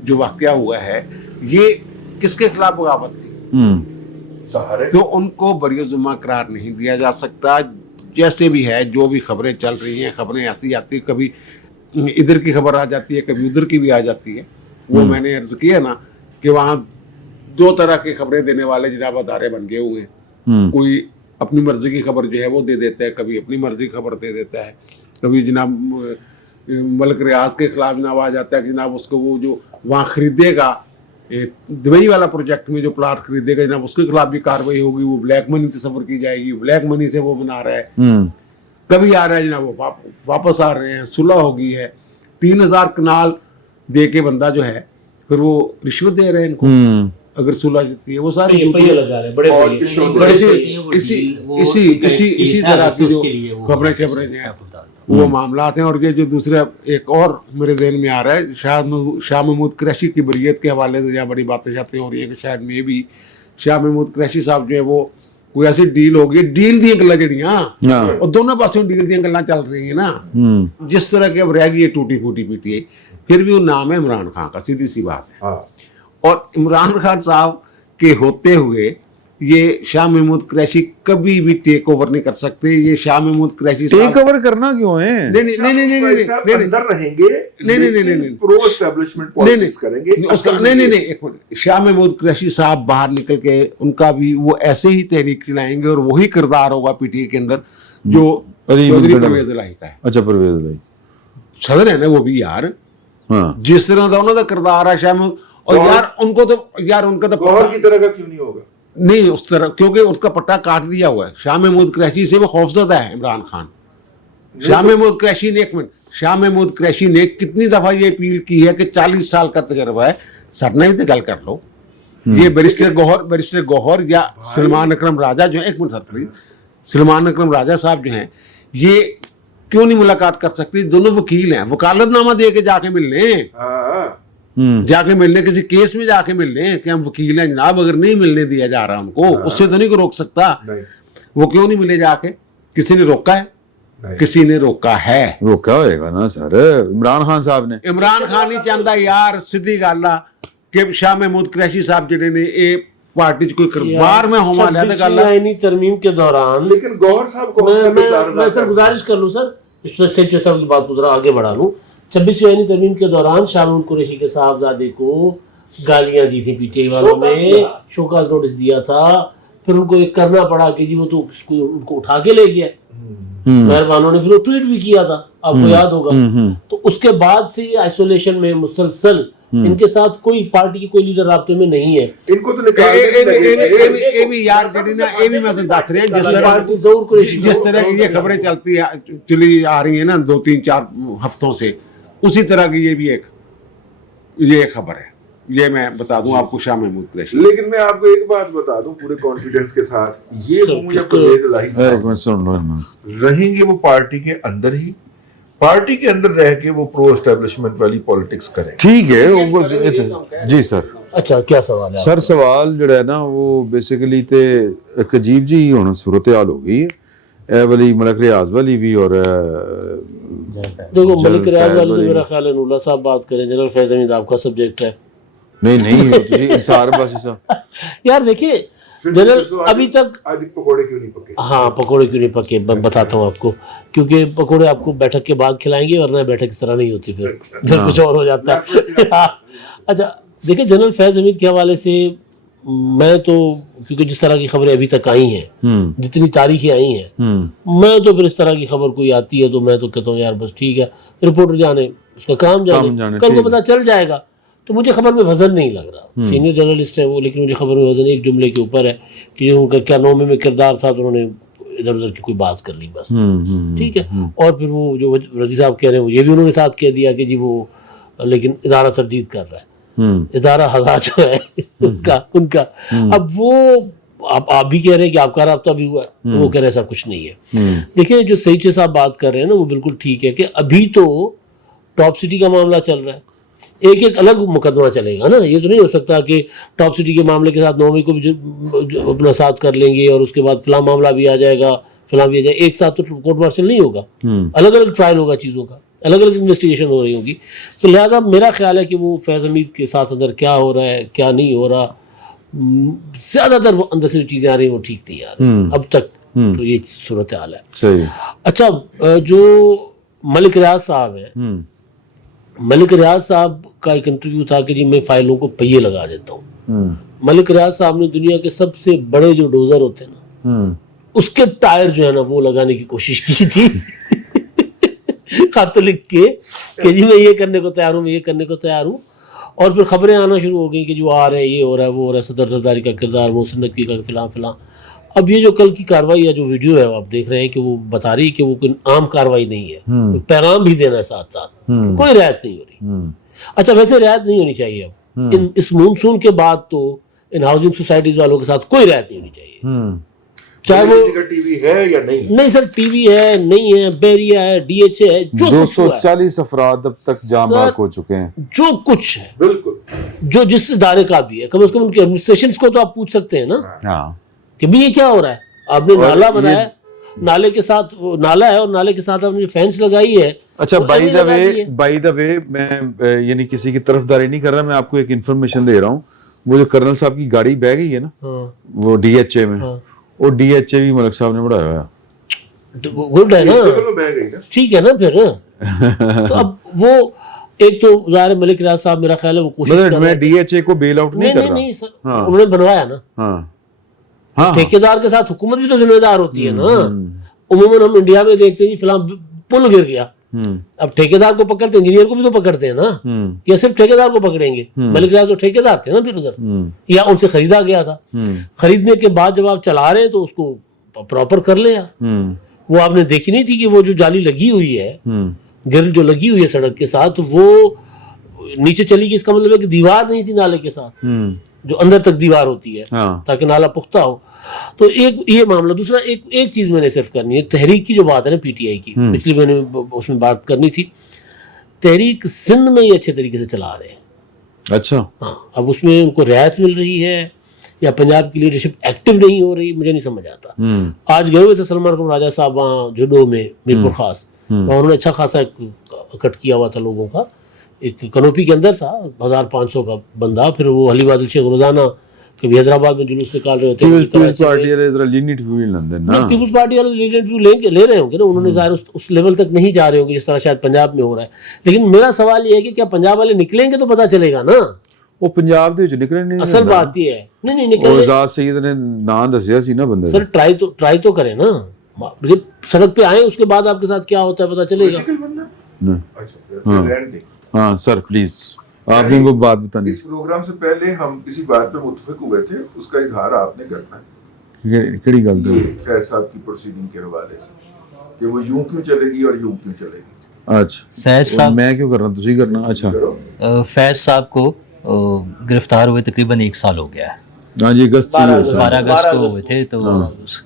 जो वाकया हुआ है ये किसके खिलाफ बगावत थी, तो उनको बरियजुम्मा करार नहीं दिया जा सकता। जैसे भी है, जो भी खबरें चल रही हैं, खबरें ऐसी आती, कभी इधर की खबर आ जाती है, कभी उधर की भी आ जाती है। वो मैंने अर्ज किया ना कि वहाँ दो तरह की खबरें देने वाले जनाब अदारे बन गए हुए हैं। कोई अपनी मर्जी की खबर जो है वो दे देता है, कभी अपनी मर्जी की खबर दे देता है, कभी जनाब मलिक रियाज के खिलाफ जनाब आ जाता है कि जनाब उसको वो जो वहाँ खरीदेगा दुबई वाला प्रोजेक्ट में जो प्लाट खरीदेगा जनाब उसके खिलाफ भी कार्रवाई होगी, वो ब्लैक मनी से सफर की जाएगी, ब्लैक मनी से वो बना रहा है। कभी आ रहा है जनाब वो वापस आ रहे हैं, सुलह हो गई है, 3000 कनाल दे के बंदा जो है फिर वो रिश्वत दे रहे हैं इनको अगर सुलह देती है, वो सारी पहिए लगा रहे हैं, बड़े और पहिए। इसी तरह की जो खबरें जो हैं वो मामला हैं। और ये जो दूसरा एक और मेरे जहन में आ रहा है, शाह महमूद कुरैशी की बरियत के हवाले से जहाँ बड़ी बातें शातें हो रही है कि शायद में भी शाह महमूद कुरैशी साहब जो है वो कोई ऐसी डील हो गई, डील दी गल्लां जड़ियां और दोनों पासों डील दी गल्लां चल रही है ना, जिस तरह की अब रह गई है टूटी फूटी पीटीआई, फिर भी वो नाम है इमरान खान का, सीधी सी बात है। और इमरान खान साहब के होते हुए ये शाह महमूद कुरैशी कभी भी टेक ओवर नहीं कर सकते। ये शाह महमूद कुरैशी टेक ओवर करना क्यों है? नहीं अंदर रहेंगे, नहीं प्रो एस्टेब्लिशमेंट पॉलिटिक्स करेंगे। नहीं एक मिनट, शाह महमूद कुरैशी साहब बाहर निकल के उनका भी वो ऐसे ही तहरीक चलाएंगे और वही किरदार होगा पीटीआई के अंदर जो चौधरी परवेज इलाही का है। अच्छा, परवेज इलाही सदर है ना वो भी यार, जिस तरह का उन्होंने किरदार है शाह महमूद, और यार उनको तो यार उनका तो गौहर की तरह का क्यों नहीं होगा? नहीं उस तरह, क्योंकि उसका पट्टा काट दिया हुआ है। शाह महमूद कुरैशी से वो खौफजदा है इमरान खान। शाह महमूद कुरैशी ने, एक मिनट, शाह महमूद कुरैशी ने कितनी दफा ये अपील की है कि 40 साल का तजर्बा है, सरना भी तो गल कर लो। ये बैरिस्टर गौहर या सलमान अकरम राजा जो है, एक मिनट सर प्लीज, सलमान अकरम राजा साहब जो हैं ये क्यों नहीं मुलाकात कर सकती? दोनों वकील हैं, वकालतनामा दे के जाके मिल लें, जाके मिलने, किसी केस में जाके मिलने कि हम वकील हैं जनाब, अगर नहीं मिलने दिया जा रहा उनको, उससे तो नहीं को रोक सकता। वो क्यों नहीं मिले जाके? किसी ने रोका है? किसी ने रोका है? रोका होएगा ना सर, इमरान खान साहब ने। इमरान खान नहीं चाहता यार, सीधी गल आ कि शाह महमूद कुरैशी साहब जिहड़े ने ये पार्टी च कोई बार में होमा लिया तो गल आईनी तरमीम के दौरान, लेकिन गौहर साहब कौन सा किरदार अदा मैं सर गुजारिश कर लूं सर, सच्चे साहब की बात को जरा आगे बढ़ा लूं। 26वीं आईनी तरमीम के दौरान शाह महमूद कुरैशी के साहबजादे को गालियां दी थी पीटीआई वालों ने, शोकाज नोटिस दिया था, फिर उनको एक करना पड़ा कि जी वो तो उनको उठा के ले गया, मेहरबानों ने फिर ट्वीट भी किया था, आपको याद होगा। तो उसके बाद से ये आइसोलेशन में मुसलसल, इनके साथ कोई पार्टी की कोई लीडर राब्ते में नहीं है। इनको तो यार मैं तो दस रहा, जिस तरह की ये खबरें चली आ रही है ना 2-3-4 हफ्तों से, उसी तरह की ये भी ये खबर है। ये मैं बता दूं आपको शाह महमूद कुरैशी। लेकिन मैं आपको एक बात बता दूं पूरे कॉन्फिडेंस के साथ, ये या परवेज इलाही साहब रहेंगे वो पार्टी के अंदर ही, पार्टी के अंदर रह के वो प्रो एस्टेब्लिशमेंट वाली पॉलिटिक्स करें। ठीक है जी सर। अच्छा, क्या सवाल है सर? सवाल जो है ना वो बेसिकली ते एक अजीब जी हुण सूरत हाल हो गई है, ए वाली मलिक रियाज वाली भी, और देखो मलिक रियाज वाली तो मेरा ख्याल है नूला साहब बात करें, जनरल फैज हमीद आपका सब्जेक्ट है। नहीं इंसार बासी साहब यार देखिए जनरल अभी तक आज पकोड़े क्यों नहीं पके? हाँ, पकोड़े क्यों नहीं पके बताता हूँ आपको, क्योंकि पकोड़े आपको बैठक के बाद खिलाएंगे, वरना बैठक इस तरह नहीं होती, फिर कुछ और हो जाता है। अच्छा देखिए, जनरल फैज हमीद के हवाले से मैं तो, क्योंकि जिस तरह की खबरें अभी तक आई हैं, जितनी तारीखें आई हैं, मैं तो फिर इस तरह की खबर कोई आती है तो मैं तो कहता हूँ यार बस ठीक है, रिपोर्टर जाने, उसका काम जाने, कल को पता चल जाएगा। तो मुझे खबर में वजन नहीं लग रहा, सीनियर जर्नलिस्ट है वो, लेकिन मुझे खबर में वजन एक जुमले के ऊपर है कि उनका क्या 9 में किरदार था, तो उन्होंने इधर उधर की कोई बात कर ली बस, ठीक है। और फिर वो जो रजी साहब कह रहे हैं वो ये भी उन्होंने साथ कह दिया कि जी वो, लेकिन इदारा तरदीद कर रहा है, इदारा हज़ा जो है उनका अब वो आप भी कह रहे हैं कि आपका राब्ता भी हुआ है, तो वो कह रहे हैं ऐसा कुछ नहीं है। देखिए जो सईद साहब बात कर रहे हैं ना वो बिल्कुल ठीक है कि अभी तो टॉप सिटी का मामला चल रहा है, एक अलग मुकदमा चलेगा ना, ये तो नहीं हो सकता कि टॉप सिटी के मामले के साथ 9 को भी अपना साथ कर लेंगे और उसके बाद फिलहाल मामला भी आ जाएगा, फिलहाल भी आ जाएगा, एक साथ तो कोर्ट मार्शल नहीं होगा, अलग अलग ट्रायल होगा, चीज़ों का अलग अलग इन्वेस्टिगेशन हो रही होगी। तो लिहाजा मेरा ख्याल है कि वो फैज़ हमीद के साथ अंदर क्या हो रहा है क्या नहीं हो रहा, ज़्यादातर अंदर से जो चीज़ें आ रही हैं वो ठीक नहीं आ रही अब तक, तो ये सूरत हाल है। सही। अच्छा जो मलिक रियाज साहब हैं मलिक रियाज साहब का एक इंटरव्यू था कि जी मैं फाइलों को पहिए लगा देता हूँ। मलिक रियाज साहब ने दुनिया के सबसे बड़े जो डोजर होते हैं ना, उसके टायर जो है ना वो लगाने की कोशिश की थी खत लिख के कि जी मैं ये करने को तैयार हूँ, मैं ये करने को तैयार हूँ। और फिर खबरें आना शुरू हो गई कि जो आ रहे हैं, ये हो रहा है, वो हो रहा है, सदर जरदारी का किरदार, मोहसिन नकवी का फिलां फिलां। अब ये जो कल की कार्रवाई या जो वीडियो है वो आप देख रहे हैं कि वो बता रही है कि वो कोई आम कार्रवाई नहीं है, पैगाम भी देना है साथ साथ, कोई रियायत नहीं हो रही। अच्छा, वैसे रियायत नहीं होनी चाहिए अब इस मानसून के बाद, तो इन हाउसिंग सोसाइटीज वालों के साथ कोई रियायत नहीं होनी चाहिए, चाहे वो किसी का टीवी है या नहीं। नहीं सर, टीवी है नहीं है, बैरिया है, डीएचए है, जो कुछ हुआ है, 240 अफराद अब तक जाम सर, हो चुके हैं। जो कुछ है, बिल्कुल, जो जिस इदारे का भी है, कम से कम उनके एडमिनिस्ट्रेशन को तो आप पूछ सकते हैं ना हाँ, कि भाई ये क्या हो रहा है, आपने नाला बनाया है, नाले के साथ वो नाला है और नाले के साथ आपने फेंस लगाई है। अच्छा, वो बाय ऐसे द लगा दी वे है। मैं यानी किसी की तरफदारी नहीं कर रहा, मैं आपको एक इन्फॉर्मेशन दे रहा हूँ। वो जो कर्नल साहब की गाड़ी बह गई है ना, हाँ, वो डीएचए में, हाँ। वो डीएचए भी मलिक साहब ने बढ़ाया हुआ है। तो गुड है ना, तो बह गई ना। ठीक है ना फिर। तो अब वो एक तो ज़ाहिर मलिक रियाज साहब, मेरा ख्याल है वो कोशिश कर मतलब रहे मैं हैं। डीएचए को बेल आउट नहीं कर नहीं रहा। नहीं सर, हाँ। उन्होंने बनवाया ना, हाँ हाँ, ठेकेदार के साथ हुकूमत भी तो जिम्मेदार होती है ना। उमूमन हम इंडिया में देखते हैं जी फिलहाल पुल गिर गया, अब ठेकेदार को पकड़ते, इंजीनियर को भी तो पकड़ते हैं ना, या सिर्फ ठेकेदार को पकड़ेंगे? मलिक रियाज तो ठेकेदार थे ना फिर उधर, या उनसे खरीदा गया था। खरीदने के बाद जब आप चला रहे हैं तो उसको प्रॉपर कर ले यार। वो आपने देखी नहीं थी कि वो जो जाली लगी हुई है, ग्रिल जो लगी हुई है सड़क के साथ, वो नीचे चली गई, इसका मतलब है कि दीवार नहीं थी नाले के साथ, जो अंदर तक दीवार होती है, हाँ। ताकि नाला पुख्ता हो। तो एक ये मामला। दूसरा एक चीज मैंने सिर्फ करनी है, तहरीक की जो बात है ना पीटीआई की, पिछली मैंने उसमें बात करनी थी। तहरीक सिंध में ये अच्छे तरीके से चला रहे हैं। अच्छा, हाँ, अब उसमें उनको रियायत मिल रही है या पंजाब की लीडरशिप एक्टिव नहीं हो रही, मुझे नहीं समझ आता। आज गए हुए थे सलमान कुमार राजा साहब वहाँ जुडो में, मीरपुर खास, वहाँ उन्होंने अच्छा खासा इकट्ठ किया हुआ था लोगों का, एक कनोपी के अंदर था 1500 का बंदा। फिर वो अली वादिल शेख रोजाना कभी हैदराबाद में जुलूस निकाल रहे होते हैं, पीपल्स पार्टी वाले जरा लीनिट व्यू लेंदे ना। पीपल्स पार्टी वाले लीडर व्यू ले रहे होंगे ना, उन्होंने ज़ाहिर उस लेवल तक नहीं जा रहे होंगे जिस तरह शायद पंजाब में हो रहा है। लेकिन मेरा सवाल ये है कि क्या पंजाब वाले निकलेंगे तो पता चलेगा ना। ਉਹ ਪੰਜਾਬ ਦੇ ਵਿੱਚ ਨਿਕਲੇ ਨਹੀਂ। असल बात ये है, नहीं ਉਹ निकल ਆਜ਼ਾਦ ਸਈਦ ਨੇ ਨਾਂ ਦੱਸਿਆ ਸੀ ਨਾ ਬੰਦੇ सर, ट्राई तो करें ना, जब सड़क पे आए उसके बाद आपके साथ क्या होता है पता चलेगा। ने। अच्छा, फिर रहने दें। हाँ सर प्लीज, आपने को बात बतानी। इस प्रोग्राम से पहले हम किसी बात पे मुत्तफिक हुए थे, उसका इजहार आपने करना है, केड़ी गल ये फैज साहब की प्रोसीडिंग के हवाले से कि वो यूं क्यों चलेगी और यूं क्यों चलेगी। अच्छा, फैज और साहब, मैं क्यों कर रहा हूँ, तुसी करना। अच्छा, फैज साहब को गिरफ्तार हुए तकरीबन 1 साल हो गया है। हाँ जी, अगस्त से 12 अगस्त को हुए थे, तो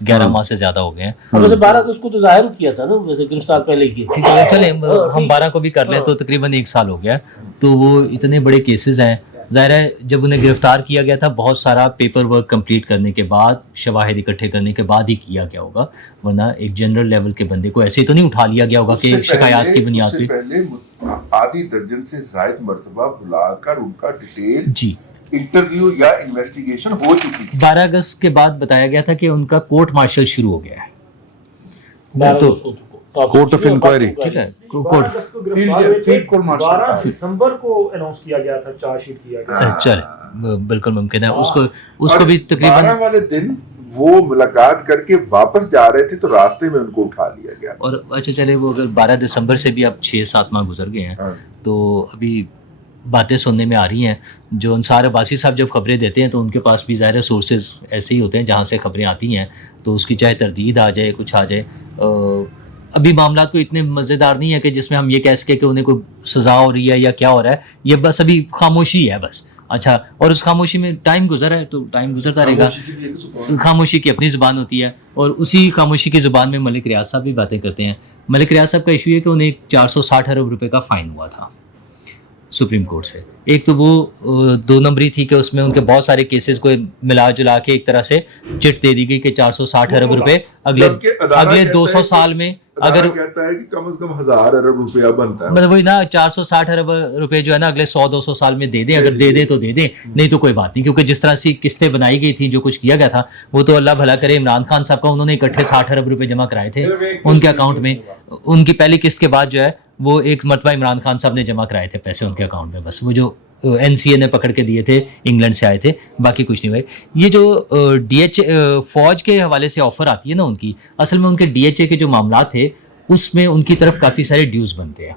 11 माह से ज्यादा हो गए हैं। अब वैसे 12 को उसको तो जाहिर किया था ना, वैसे गिरफ्तार पहले की। ठीक है, चले हम 12 को भी कर लें तो तकरीबन 1 साल हो गया है। तो वो इतने बड़े केसेस हैं, ज़ाहिर है जब उन्हें गिरफ्तार किया गया था बहुत सारा पेपर वर्क कंप्लीट करने के बाद, शवाहिद इकट्ठे करने के बाद ही किया गया होगा, वरना एक जनरल लेवल के बंदे को ऐसे तो नहीं उठा लिया गया होगा कि शिकायत की बुनियाद उससे पे। पहले आधी दर्जन से जायद मर्तबा बुलाकर उनका डिटेल जी, इंटरव्यू या इन्वेस्टिगेशन हो चुकी थी। 12 अगस्त के बाद बताया गया था कि उनका कोर्ट मार्शल शुरू हो गया है। 12 तो को कोर्ट ऑफ इंक्वायरी, ठीक है, 12 कोर्ट अगस्त को गिरफ्तार हुए थे, 12 दिसंबर को अनाउंस किया गया था, चार्जशीट किया गया। चले बिल्कुल मुमकिन है, उसको भी तकरीबन 12 वाले दिन वो मुलाकात करके वापस जा रहे थे तो रास्ते में उनको उठा लिया गया। और अच्छा चले, वो अगर 12 दिसंबर से भी अब 6-7 माह गुजर गए हैं, हाँ। तो अभी बातें सुनने में आ रही हैं। जो अंसार अब्बासी साहब जब खबरें देते हैं तो उनके पास भी ज़ाहिर सोर्सेज ऐसे ही होते हैं जहाँ से खबरें आती हैं, तो उसकी चाहे तरदीद आ जाए, कुछ आ जाए। अभी मामला कोई इतने मज़ेदार नहीं है कि जिसमें हम ये कह सकें कि उन्हें कोई सज़ा हो रही है या क्या हो रहा है, ये बस अभी खामोशी है बस। अच्छा, और उस खामोशी में टाइम गुजर है तो टाइम गुजरता रहेगा, खामोशी की अपनी ज़ुबान होती है, और उसी खामोशी की ज़ुबान में मलिक रियाज साहब भी बातें करते हैं। मलिक रियाज साहब का इशू है कि उन्हें 460 अरब रुपए का फ़ाइन हुआ था सुप्रीम कोर्ट से। एक तो वो 2 नंबरी थी कि उसमें उनके बहुत सारे केसेस को मिला जुला के एक तरह से चिट दे दी गई कि 460 अरब रुपए अगले 200 साल में, अगर कहता है कि कम से कम 1000 अरब रुपया बनता है, मतलब वही ना 460 अरब रुपए जो है ना अगले 100-200 साल में दे दें, अगर दे दें तो दे दें, नहीं तो कोई बात नहीं। क्योंकि जिस तरह से किस्तें बनाई गई थी, जो कुछ किया गया था, वो तो अल्लाह भला करे इमरान खान साहब का, उन्होंने इकट्ठे 60 अरब रुपए जमा कराए थे उनके अकाउंट में। उनकी पहली किस्त के बाद जो है वो एक मरतबा इमरान खान साहब ने जमा कराए थे पैसे उनके अकाउंट में, बस वो जो NCA ने पकड़ के दिए थे, इंग्लैंड से आए थे, बाकी कुछ नहीं हुए। ये जो DHA फौज के हवाले से ऑफ़र आती है ना उनकी, असल में उनके DHA के जो मामला थे उसमें उनकी तरफ काफ़ी सारे ड्यूज़ बनते हैं,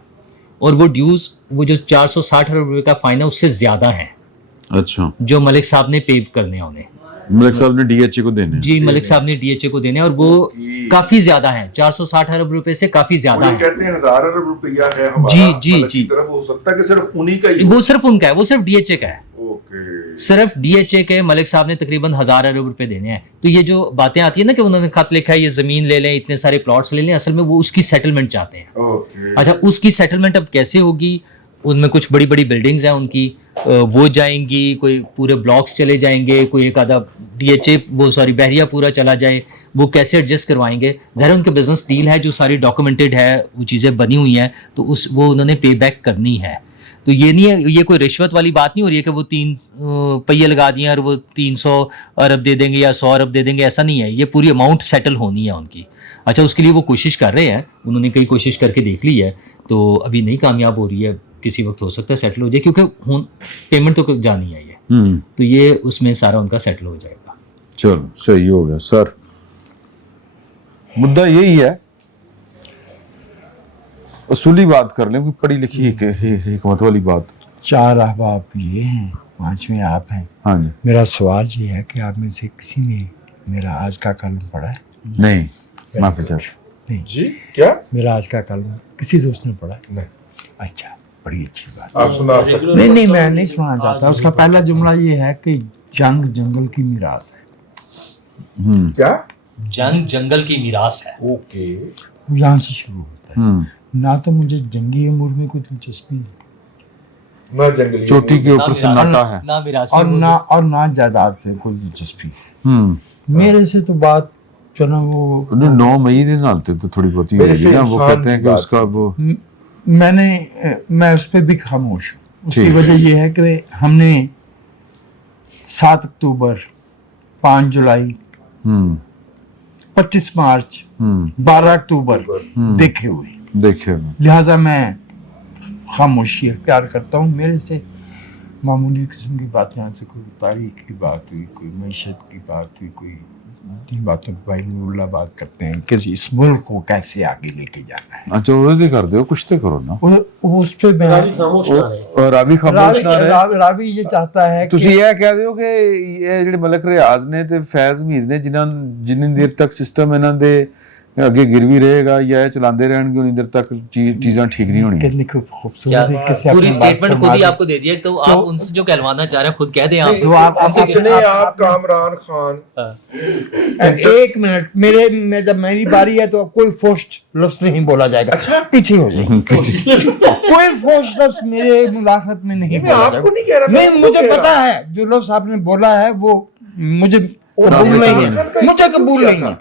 और वो ड्यूज़ वो जो 460 अरब रुपये का फ़ाइन है उससे ज़्यादा है अच्छा, जो मलिक साहब ने पे करने हैं उन्हें। मलिक साहब ने DHA को देने हैं। जी, मलिक साहब ने DHA को देने हैं, और वो काफ़ी ज़्यादा है, 460 अरब रुपए से काफ़ी ज़्यादा वो है। कहते हैं 1000 अरब रुपया है हमारा, जी, जी, मलिक की जी। तरफ हो सकता है कि सिर्फ उन्हीं का ही वो सिर्फ उनका है, वो सिर्फ DHA का है, ओके। सिर्फ DHA के मलिक साहब ने तकरीबन 1000 अरब रुपए देने हैं। तो ये जो बातें आती है ना कि उन्होंने खत लिखा है ये ज़मीन ले लें, इतने सारे प्लॉट्स ले लें, असल में वो उसकी सेटलमेंट चाहते हैं। ओके। अच्छा, उसकी सेटलमेंट अब कैसे होगी? उनमें कुछ बड़ी बड़ी बिल्डिंग्स हैं उनकी, वो जाएंगी, कोई पूरे ब्लॉक्स चले जाएंगे, कोई एक आधा DHA बहरिया पूरा चला जाए, वो कैसे एडजस्ट करवाएंगे? ज़ाहिर है उनके बिजनेस डील है जो सारी डॉक्यूमेंटेड है, वो चीज़ें बनी हुई हैं, तो वो उन्होंने पे बैक करनी है। तो ये नहीं है, ये कोई रिश्वत वाली बात नहीं हो रही है कि वो 3 पहिए लगा दिए और वो 300 अरब दे देंगे या 100 अरब दे देंगे, ऐसा नहीं है। ये पूरी अमाउंट सेटल होनी है उनकी। अच्छा, उसके लिए वो कोशिश कर रहे हैं, उन्होंने कई कोशिश करके देख ली है, तो अभी नहीं कामयाब हो रही है, किसी वक्त हो सकता है सेटल हो जाए, क्योंकि पेमेंट तो जानी है ये, तो ये उसमें सारा उनका सेटल हो जाएगा। चलो सही हो गया सर, मुद्दा यही है, असूली बात कर लें, कोई पढ़ी लिखी हिकमत वाली बात। 4 अहबाब ये हैं, 5वें आप हैं। हाँ जी। मेरा सवाल ये है कि आप में से किसी ने मेरा आज का कलम पढ़ा है? नहीं, माफी सर। नहीं जी क्या? मेरा आज का कलम किसी दोस्त ने पढ़ा है? नहीं। अच्छा, बड़ी अच्छी बात। आप सुना सकते हैं। नहीं, मैं नहीं सुनाना चाहता। उसका पहला जुमला ये है कि जंग जंगल की मीरास है। क्या? जंग जंगल की मीरास है। ओके। यहाँ से शुरू होता है। ना तो मुझे जंगी अमूर में कोई दिलचस्पी नहीं, ना जंगली चोटी के ऊपर सन्नाटा है, ना मिरासी और ना जायदाद से कोई दिलचस्पी। मेरे से तो बात जो ना वो 9 मई ने नालते तो थोड़ी बहुत ही मेरे होगी से ना, वो इंसान कहते हैं की कि बात उसका वो मैं उस पर भी खामोश हूँ। उसकी ठीक। वजह ये है कि हमने 7 अक्टूबर, 5 जुलाई, 25 मार्च, 12 अक्टूबर देखे हुए, देखे लिहाजा मैं खामोशी अख्तियार करता हूँ। मेरे से मामूली किस्म की बात, यहाँ से कोई तारीख की बात हुई, कोई मैशत की बात हुई, कोई इन बातों पर भाई नूरुल्लाह बात करते हैं कि इस मुल्क को कैसे आगे लेके जाना है। अच्छा, वो भी कर दो, कुछ तो करो ना। उस पे मैं खामोश ना रहे। और रावी खामोश ना रहे। रावी ये चाहता है ਤੁਸੀਂ ਇਹ ਕਹਿ ਦਿਓ ਕਿ ਇਹ ਜਿਹੜੇ ਮਲਕ ਰਿਆਜ਼ ਨੇ ਤੇ ਫੈਜ਼ ਮੀਰ ਨੇ ਜਿੰਨੀ ਦੇਰ ਤੱਕ ਸਿਸਟਮ ਇਹਨਾਂ ਦੇ ਅੱਗੇ ਗਿਰਵੀ ਰਹੇਗਾ ਜਾਂ ਇਹ ਚਲਾਉਂਦੇ ਰਹਿਣਗੇ ਉਨੀ ਦੇਰ ਤੱਕ ਚੀਜ਼ਾਂ ठीक नहीं होनी। कितनी खूबसूरत तरीके से पूरी अपनी बात स्टेटमेंट खुद फरमा ही दी। आपको दे दिया, तो आप उनसे जो कहलवाना चाह रहे हैं खुद कह दें आप। तो आप अपने आप कामरान खान। एक मिनट, मैं जब मेरी बारी है तो कोई फोस्ट लफ्ज नहीं बोला जाएगा। अच्छा, पीछे हो जाएगा। कोई फोस्ट लफ्ज मेरे मुलाकात में नहीं बोला आपको जाएगा। नहीं कह रहा, मैं नहीं, मुझे पता है जो लफ्ज आपने बोला है वो मुझे कबूल नहीं है, मुझे कबूल नहीं है।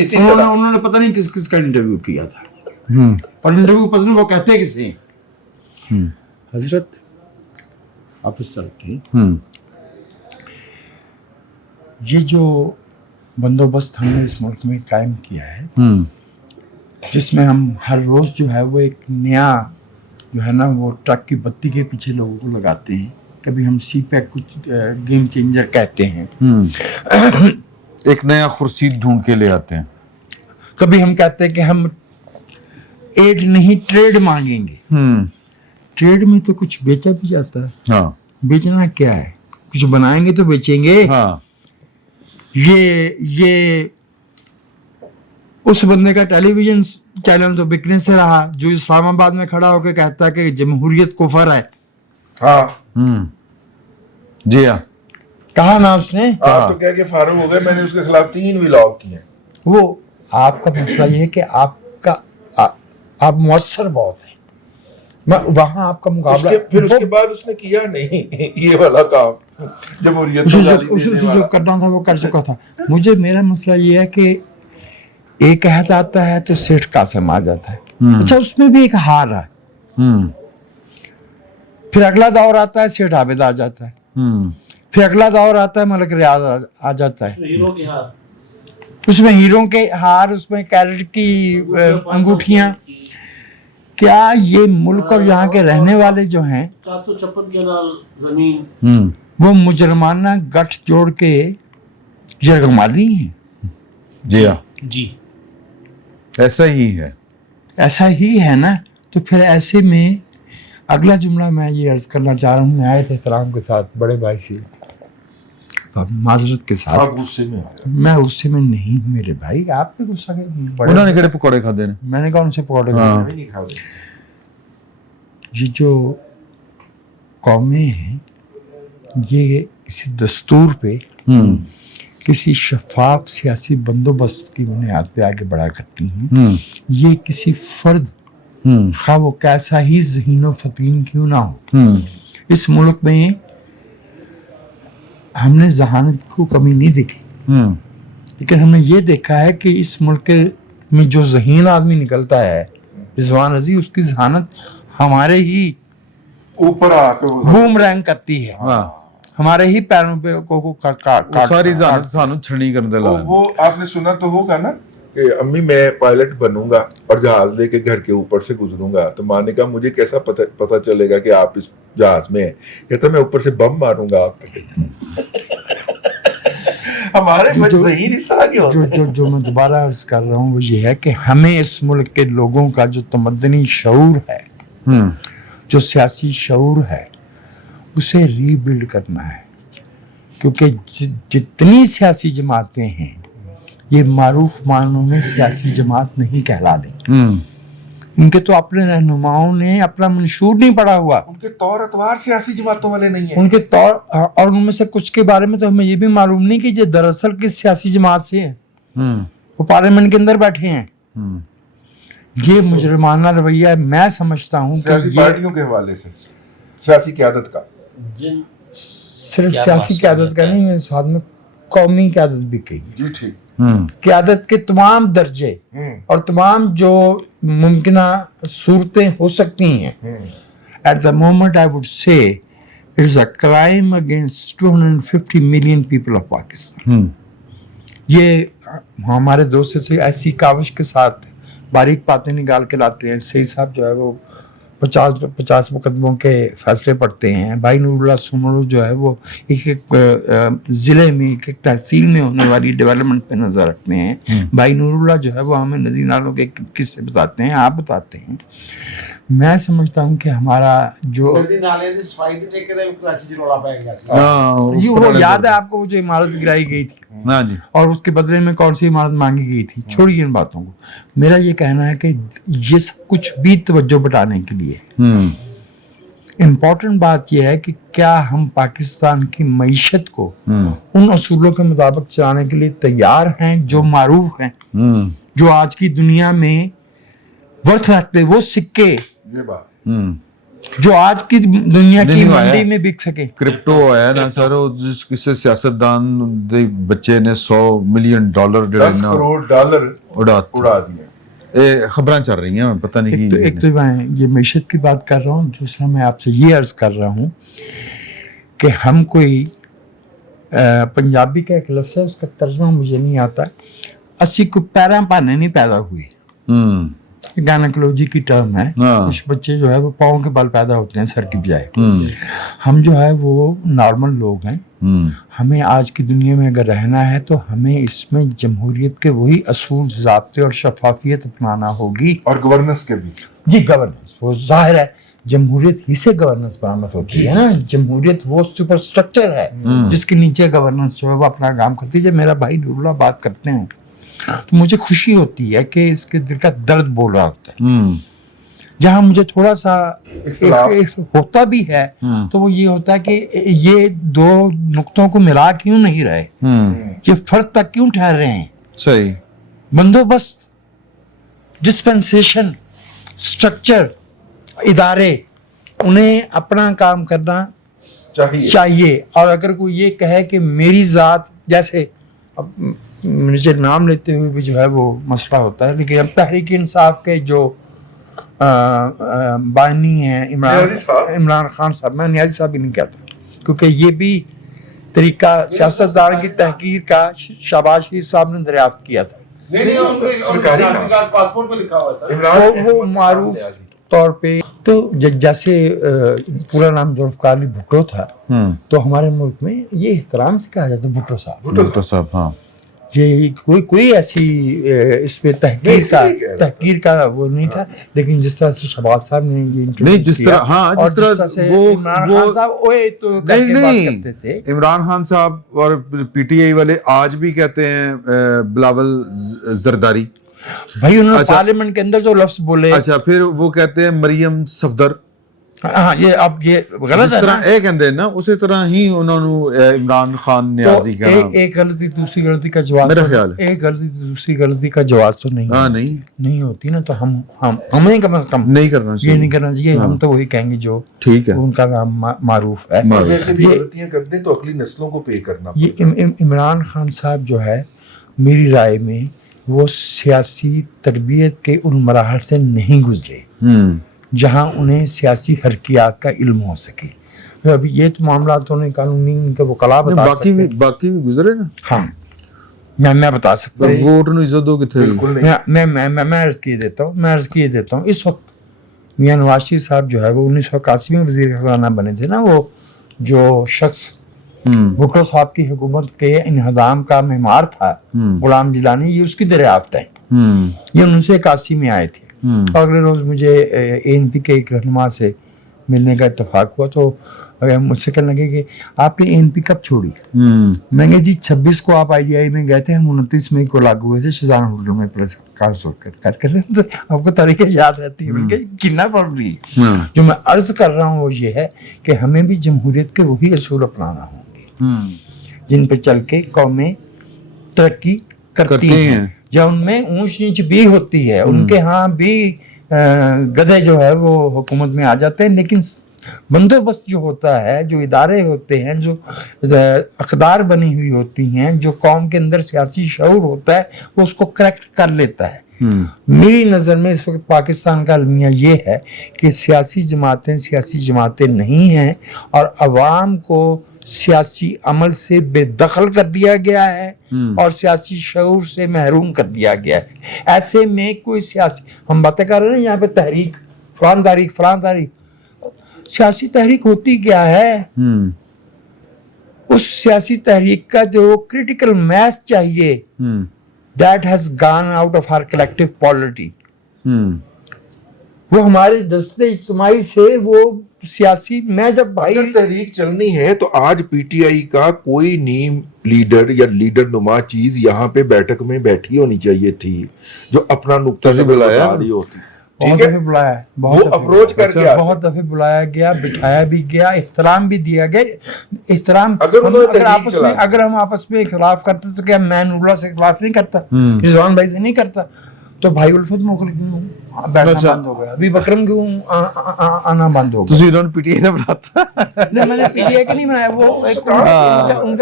इसी तरह उन्होंने पता नहीं किस किस का इंटरव्यू किया था, और इंटरव्यू पता नहीं वो कहते किसे। हजरत आप इस तरह ये जो बंदोबस्त हमने इस मुल्क में कायम किया है, जिसमें हम हर रोज जो है वो एक नया जो है ना वो ट्रक की बत्ती के पीछे लोगों को लगाते हैं। कभी हम CPEC कुछ गेम चेंजर कहते हैं, एक नया खुर्शीद ढूंढ के ले आते हैं। कभी हम कहते हैं कि हम एड नहीं ट्रेड मांगेंगे। ट्रेड में तो कुछ बेचा भी जाता है। हाँ बेचना क्या है, कुछ बनाएंगे तो बेचेंगे। हाँ, ये उस बंदे का टेलीविजन चैनल तो बिकने से रहा जो इस्लामाबाद में खड़ा होकर कहता है कि जमहूरियत कुफर है। हाँ जी हाँ, कहा ना उसने। आप तो कह के फारूक हो गए, मैंने उसके खिलाफ 3 व्लॉग किए। वो आपका मसला ये है कि आप मुअस्सर बहुत हैं, वहां आपका मुकाबला। फिर उसके बाद उसने किया नहीं ये वाला काम, जमहूरियत उसे को गाली जो देने वाला। करना था वो कर चुका था। मुझे मेरा मसला ये है कि एक कहत आता है तो सेठ कासिम आ जाता है। अच्छा, उसमें भी एक हार है। फिर अगला दौर आता है, सेठ आबिद आ जाता है। फिर अगला दौर आता है, मलिक रियाज आ जाता है। हीरो के हार, उसमें हीरो के हार, उसमें कैरेट की अंगूठियां। کیا یہ ملک اور یہاں کے رہنے والے جو ہیں 456 کنال زمین وہ مجرمانہ گٹھ جوڑ کے یرغمالی ہیں؟ جی ہاں جی ایسا ہی ہے. ایسا ہی ہے نا. تو پھر ایسے میں اگلا جملہ میں یہ عرض کرنا چاہ رہا ہوں نہایت احترام کے ساتھ بڑے بھائی سے معذرت کے ساتھ. آپ غصے میں آ رہے میں غصے میں نہیں ہوں میرے بھائی, آپ بھی غصہ انہوں نے کہڑے پکوڑے کھادے نے؟ میں نے کہا ان سے پکوڑے ہاں. نہیں کھا رہے. یہ جو قومیں ہیں یہ کسی دستور پہ کسی شفاف سیاسی بندوبست کی بنیاد پہ آگے بڑھا کرتی ہیں. یہ کسی فرد خواہ وہ کیسا ہی ذہین و فطین کیوں نہ ہو, اس ملک میں ہم نے ذہانت کو کمی نہیں دیکھی, لیکن ہم نے یہ دیکھا ہے کہ اس ملک میں جو ذہین آدمی نکلتا ہے رضوان عزیز, اس کی ذہانت ہمارے ہی اوپر آ کے بوم رینگ کرتی ہے, ہمارے ہی پیروں پہ کو ساری ذہانت سانو چھڑنی کرنے لا. وہ آپ نے سنا تو ہوگا نا کہ امی میں پائلٹ بنوں گا اور جہاز لے کے گھر کے اوپر سے گزروں گا, تو ماں نے کہا مجھے کیسا پتہ چلے گا کہ آپ اس جہاز میں ہیں؟ کہتا میں اوپر سے بم ماروں گا آپ پہ. ہمارے ذہین اس طرح کے ہوتے ہیں. جو میں دوبارہ عرض کر رہا ہوں وہ یہ ہے کہ ہمیں اس ملک کے لوگوں کا جو تمدنی شعور ہے, جو سیاسی شعور ہے, اسے ری بلڈ کرنا ہے, کیونکہ جتنی سیاسی جماعتیں ہیں یہ معروف معنوں میں سیاسی جماعت نہیں کہلا دیں. ان کے تو اپنے رہنماؤں نے اپنا منشور نہیں پڑھا ہوا, ان کے طور اتوار سیاسی جماعتوں والے نہیں ہیں. ان کے طور اور ان میں سے کچھ کے بارے میں تو ہمیں یہ بھی معلوم نہیں کہ یہ دراصل کس سیاسی جماعت سے ہیں. وہ پارلیمنٹ کے اندر بیٹھے ہیں. یہ مجرمانہ رویہ ہے. میں سمجھتا ہوں کہ سیاسی پارٹیوں کے حوالے سے سیاسی قیادت کا, صرف سیاسی قیادت کا نہیں, ساتھ میں قومی قیادت بھی کہی. جی ٹھیک. قیادت کے تمام درجے اور تمام جو ممکنہ صورتیں ہو سکتی ہیں. At the moment I would say it is a crime against 250 million people of Pakistan. یہ ہمارے دوست سے ایسی کاوش کے ساتھ باریک باتیں نکال کے لاتے ہیں. سید صاحب جو ہے وہ 50 مقدموں کے فیصلے پڑھتے ہیں. بھائی نور اللہ سمرو جو ہے وہ ایک ضلع میں ایک تحصیل میں ہونے والی ڈیولپمنٹ پہ نظر رکھتے ہیں. بھائی نور اللہ جو ہے وہ ہمیں ندی نالوں کے قصے بتاتے ہیں, آپ بتاتے ہیں. میں سمجھتا ہوں کہ ہمارا جو جی وہ یاد ہے آپ کو, وہ جو عمارت گرائی گئی تھی اور اس کے بدلے میں کون سی عمارت مانگی گئی تھی, چھوڑیے ان باتوں کو. میرا یہ کہنا ہے کہ یہ سب کچھ بھی توجہ بٹانے کے لیے امپورٹنٹ بات یہ ہے کہ کیا ہم پاکستان کی معیشت کو ان اصولوں کے مطابق چلانے کے لیے تیار ہیں جو معروف ہیں, جو آج کی دنیا میں ورتھ رکھتے, وہ سکے جو آج کی دنیا کی منڈی میں بک سکے. کرپٹو آیا نا سر, جس کسی سیاستدان دے بچے نے $100 ملین $10 کروڑ اڑا دیا. خبراں چل رہی ہیں, پتہ نہیں. ایک تو میں یہ معیشت کی بات کر رہا ہوں, دوسرا میں آپ سے یہ عرض کر رہا ہوں کہ ہم کوئی پنجابی کا ایک لفظ ہے, اس کا ترجمہ مجھے نہیں آتا, اسی کو پیراں پانے نہیں پیدا ہوئے. گائنیکولوجی کی ٹرم ہے. کچھ بچے جو ہے وہ پاؤں کے بال پیدا ہوتے ہیں سر کی بجائے. ہم جو ہے وہ نارمل لوگ ہیں. ہمیں آج کی دنیا میں اگر رہنا ہے تو ہمیں اس میں جمہوریت کے وہی اصول, ضابطے اور شفافیت اپنانا ہوگی, اور گورننس کے بھی. جی گورننس, وہ ظاہر ہے جمہوریت ہی سے گورننس برآمد ہوتی ہے نا. جمہوریت وہ سپر اسٹرکچر ہے جس کے نیچے گورننس جو ہے وہ اپنا کام کرتی ہے. جب میرا بھائی نور اللہ بات کرتے ہیں تو مجھے خوشی ہوتی ہے کہ اس کے دل کا درد بول رہا ہوتا ہے. جہاں مجھے تھوڑا سا ہوتا بھی ہے تو وہ یہ ہوتا ہے کہ یہ دو نقطوں کو ملا کیوں نہیں رہے, یہ فرق تک کیوں ٹھہر رہے ہیں. صحیح بندوبست, ڈسپنسیشن, اسٹرکچر, ادارے, انہیں اپنا کام کرنا چاہیے. اور اگر کوئی یہ کہے کہ میری ذات, جیسے اب مجھے نام لیتے ہوئے بھی جو ہے وہ مسئلہ ہوتا ہے, لیکن اب تحریک انصاف کے جو بانی ہیں عمران خان صاحب, میں نیازی صاحب ہی نہیں کہتا کیونکہ یہ بھی طریقہ سیاستدان کی تحقیر کا شہباز شریف صاحب نے دریافت کیا تھا. وہ معروف طور پہ تو جیسے پورا نام ذوالفقار علی بھٹو تھا تو ہمارے ملک میں یہ احترام سے کہا جاتا بھٹو صاحب. بھٹو صاحب ہاں یہ کوئی ایسی اس پہ تحقیر کا وہ نہیں تھا. لیکن جس طرح سے شہباز صاحب نے یہ نہیں جس طرح ہاں جس طرح وہ نہیں عمران خان صاحب اور پی ٹی آئی والے آج بھی کہتے ہیں بلاول زرداری. بھائی انہوں نے پارلیمنٹ کے اندر جو لفظ بولے. اچھا پھر وہ کہتے ہیں مریم صفدر. ہاں یہ اب یہ غلط جس طرح اے کہندے نا اسی طرح ہی انہوں نے عمران خان نیازی کا ایک غلطی دوسری غلطی کا جواز میرا خیال ہے ایک غلطی دوسری غلطی کا جواز تو نہیں ہاں نہیں ہوتی نا. تو ہمیں کم از کم نہیں کرنا یہ چاہیے نہیں کرنا چاہیے. ہم تو وہی کہیں گے جو ٹھیک ہے ان کا نام معروف ہے. جیسے بھی غلطیاں کرتے ہیں تو اگلی نسلوں کو پے کرنا. یہ عمران خان صاحب جو ہے میری رائے میں وہ سیاسی تربیت کے ان مراحل سے نہیں گزرے جہاں انہیں سیاسی حرکیات کا علم ہو سکے. ابھی یہ تو معاملات انہیں قانونی ان کے وکلا بتا سکتے ہیں. باقی بھی گزرے نا. ہاں میں بتا سکتا ہوں. ووٹ نو عزت دو کتنے میں عرض کیے دیتا ہوں اس وقت میاں نواز شریف صاحب جو ہے وہ 1981 میں وزیر خزانہ بنے تھے نا. وہ جو شخص بھٹو صاحب کی حکومت کے انہدام کا معمار تھا غلام جیلانی یہ اس کی دریافت ہے. یہ 1981 میں آئے تھے. اگلے روز مجھے اے این پی کے ایک رہنما سے ملنے کا اتفاق ہوا تو مجھ سے کہنے لگے کہ آپ نے اے این پی کب چھوڑی. میں نے جی 26 کو آپ آئی جی آئی میں گئے تھے. ہم 29 مئی کو لاگو ہوئے تھے شہزان ہوٹل میں پریس کانفرنس کر رہے تو آپ کو تاریخیں یاد رہتی ہے. بلکہ کنا پڑ رہی ہے. جو میں عرض کر رہا ہوں وہ یہ ہے کہ ہمیں بھی جمہوریت کے وہی اصول اپنانا ہوں گے جن پہ چل کے قومیں ترقی کرتی ہیں. جب ان میں اونچ نیچ بھی ہوتی ہے ان کے ہاں بھی گدھے جو ہے وہ حکومت میں آ جاتے ہیں. لیکن بندوبست جو ہوتا ہے جو ادارے ہوتے ہیں جو اقدار بنی ہوئی ہوتی ہیں جو قوم کے اندر سیاسی شعور ہوتا ہے وہ اس کو کریکٹ کر لیتا ہے. میری نظر میں اس وقت پاکستان کا المیہ یہ ہے کہ سیاسی جماعتیں نہیں ہیں اور عوام کو سیاسی عمل سے بے دخل کر دیا گیا ہے اور سیاسی شعور سے محروم کر دیا گیا ہے. ایسے میں کوئی سیاسی ہم باتیں کر رہے ہیں یہاں پہ تحریک فلان تحریک سیاسی تحریک ہوتی کیا ہے. اس سیاسی تحریک کا جو کریٹیکل میس چاہیے that has gone out of our collective polity. وہ ہمارے دستے اجتماعی سے وہ سیاسی میں جب بھائی تحریک چلنی ہے تو آج پی ٹی آئی کا کوئی نیم لیڈر یا لیڈر نما چیز یہاں پہ بیٹھک میں بیٹھی ہونی چاہیے تھی جو اپنا نقطہ بتا رہی ہوتی. بہت دفعہ بلایا بہت دفعہ بلایا گیا بٹھایا بھی گیا احترام بھی دیا گیا. احترام اگر ہم آپس میں اختلاف کرتے تو کیا میں نوراللہ سے اختلاف نہیں کرتا رضوان بھائی سے نہیں کرتا تو بھائی الفت مخلص کیوں بیٹھنا بند ہو گیا. ابھی بکرم کیوں آنا بند ہو گیا. پی ٹی آئی نے بناتا نہیں میں نے پی ٹی آئی کا نہیں بنایا. وہ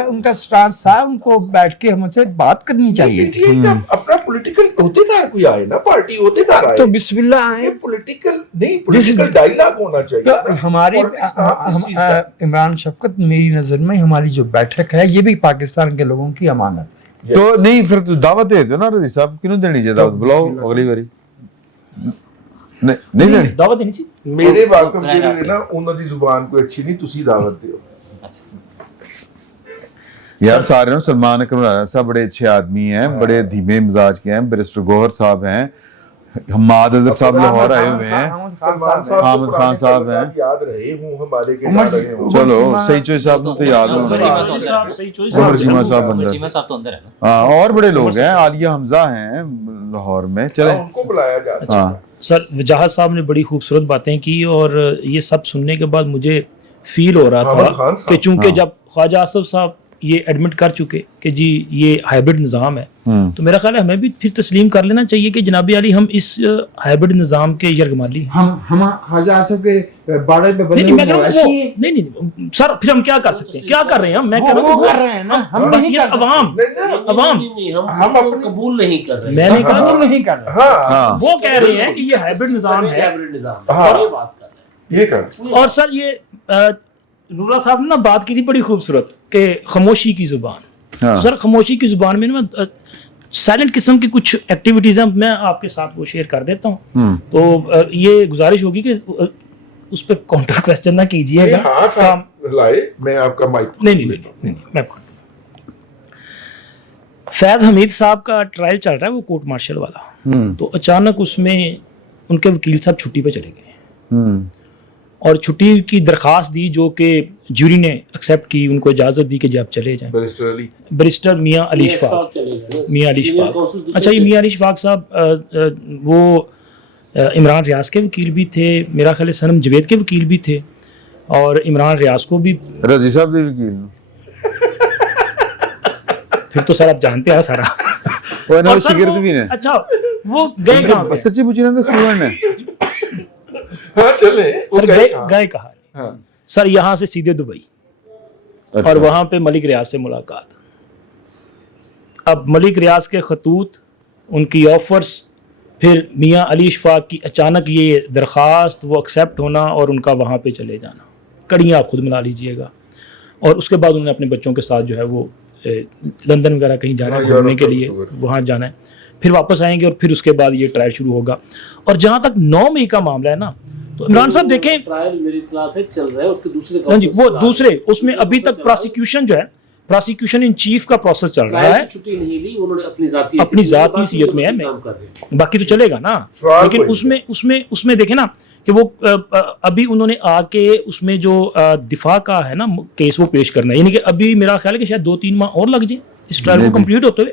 ان کا سٹانس تھا. ان کو بیٹھ کے ہم سے بات کرنی چاہیے تھی. اپنا پولیٹیکل عہدیدار کوئی آئے نا پارٹی عہدیدار آئے تو بسم اللہ آئے. پولیٹیکل نہیں پولیٹیکل ڈائیلاگ ہونا چاہیے. ہماری عمران شفقت میری نظر میں ہماری جو بیٹھک ہے یہ بھی پاکستان کے لوگوں کی امانت ہے. تو نہیں پھر تو دعوت دے دو نا رضی صاحب کیوں دینی چاہیے دعوت بلاؤ اگلی باری نہیں دینی دعوت دینی چاہیے. میرے واقف جڑے نا انہاں دی زبان کوئی اچھی نہیں تسی دعوت دیو یار. سارے سلمان اکرم راجہ صاحب بڑے اچھے آدمی ہیں بڑے دھیمے مزاج کے ہیں. بیرسٹر گوہر صاحب ہیں حماد اظہر صاحب لاہور آئے ہوئے ہیں حامد خان صاحب ہیں یاد رہے ہوں ہمارے کے نہ رہے ہوں. چلو صحیح چوئی صاحب تو یاد ہونا عمر چیمہ صاحب اندر ہاں اور بڑے لوگ ہیں. عالیہ حمزہ ہیں لاہور میں. چلیں ان کو بلایا جا سکتا ہے. سر وجاہت صاحب نے بڑی خوبصورت باتیں کی اور یہ سب سننے کے بعد مجھے فیل ہو رہا تھا کہ چونکہ جب خواجہ آصف صاحب یہ ایڈمٹ کر چکے کہ جی یہ ہائبرڈ نظام ہے تو میرا خیال ہے ہمیں بھی پھر تسلیم کر لینا چاہیے کہ جناب علی ہم اس ہائبرڈ نظام کے یرغمالی ہیں. ہم خواجہ آصف کے باڑے پہ بنے نہیں سر پھر ہم کیا کر سکتے ہیں کیا کر رہے ہیں ہم میں کر رہے ہیں نا ہم بس یہ عوام ہم قبول نہیں کر رہے. میں نے کہا نہیں کر رہے. وہ کہہ رہے ہیں کہ یہ ہائبرڈ نظام ہے یہ کر اور سر یہ نورا صاحب نے نا بات کی تھی بڑی خوبصورت کہ خاموشی کی زبان. سر خاموشی کی زبان میں نا سائلنٹ قسم کی کچھ ایکٹیویٹیز ہیں, میں آپ کے ساتھ وہ شیئر کر دیتا ہوں. تو یہ گزارش ہوگی کہ اس پہ کاؤنٹر کوشچن نہ کیجیے گا. میں آپ کا مائک نہیں میں فیض حمید صاحب کا ٹرائل چل رہا ہے, وہ کورٹ مارشل والا. تو اچانک اس میں ان کے وکیل صاحب چھٹی پہ چلے گئے اور چھٹی کی درخواست دی جو کہ جوری نے ایکسیپٹ کی, ان کو اجازت دی کہ جب چلے جائیں. بیرسٹر میاں علی اشفاق, اچھا یہ میاں علی اشفاق صاحب وہ عمران ریاض کے وکیل بھی تھے, میرا خیال ہے صنم جوید کے وکیل بھی تھے, اور عمران ریاض کو بھی رضی صاحب بھی وکیل. پھر تو سر آپ جانتے ہیں سارا. وہ شاگرد بھی نے. اچھا وہ گئے کہاں پہ؟ سچی پوچھی نا اسٹوڈنٹ نے. سر گئے کہاں؟ سر یہاں سے سیدھے دبئی, اور وہاں پہ ملک ریاض سے ملاقات. اب ملک ریاض کے خطوط, ان کی آفرز, پھر میاں علی اشفاق کی اچانک یہ درخواست, وہ ایکسیپٹ ہونا اور ان کا وہاں پہ چلے جانا. کڑیاں آپ خود ملا لیجئے گا. اور اس کے بعد انہوں نے اپنے بچوں کے ساتھ جو ہے وہ لندن وغیرہ کہیں جانا ہے گھومنے کے لیے, وہاں جانا ہے, پھر واپس آئیں گے اور پھر اس کے بعد یہ ٹرائل شروع ہوگا. اور جہاں تک 9 مئی کا معاملہ ہے نا, تو عمران صاحب دیکھیں ٹرائل میری اطلاع سے چل رہا ہے, اور پھر دوسرے وہ دوسرے اس میں ابھی تک پروسیکیوشن جو ہے, پروسیکیوشن ان چیف کا پروسیس چل رہا ہے. چھٹی نہیں لی انہوں نے, اپنی ذاتی حیثیت میں ہے, باقی تو چلے گا نا. لیکن اس میں دیکھیں نا کہ وہ ابھی انہوں نے آ کے اس میں جو دفاع کا ہے نا کیس وہ پیش کرنا ہے, یعنی کہ ابھی میرا خیال ہے کہ شاید 2-3 ماہ اور لگ جائیں اس ٹرائل کو کمپلیٹ ہوتے ہوئے,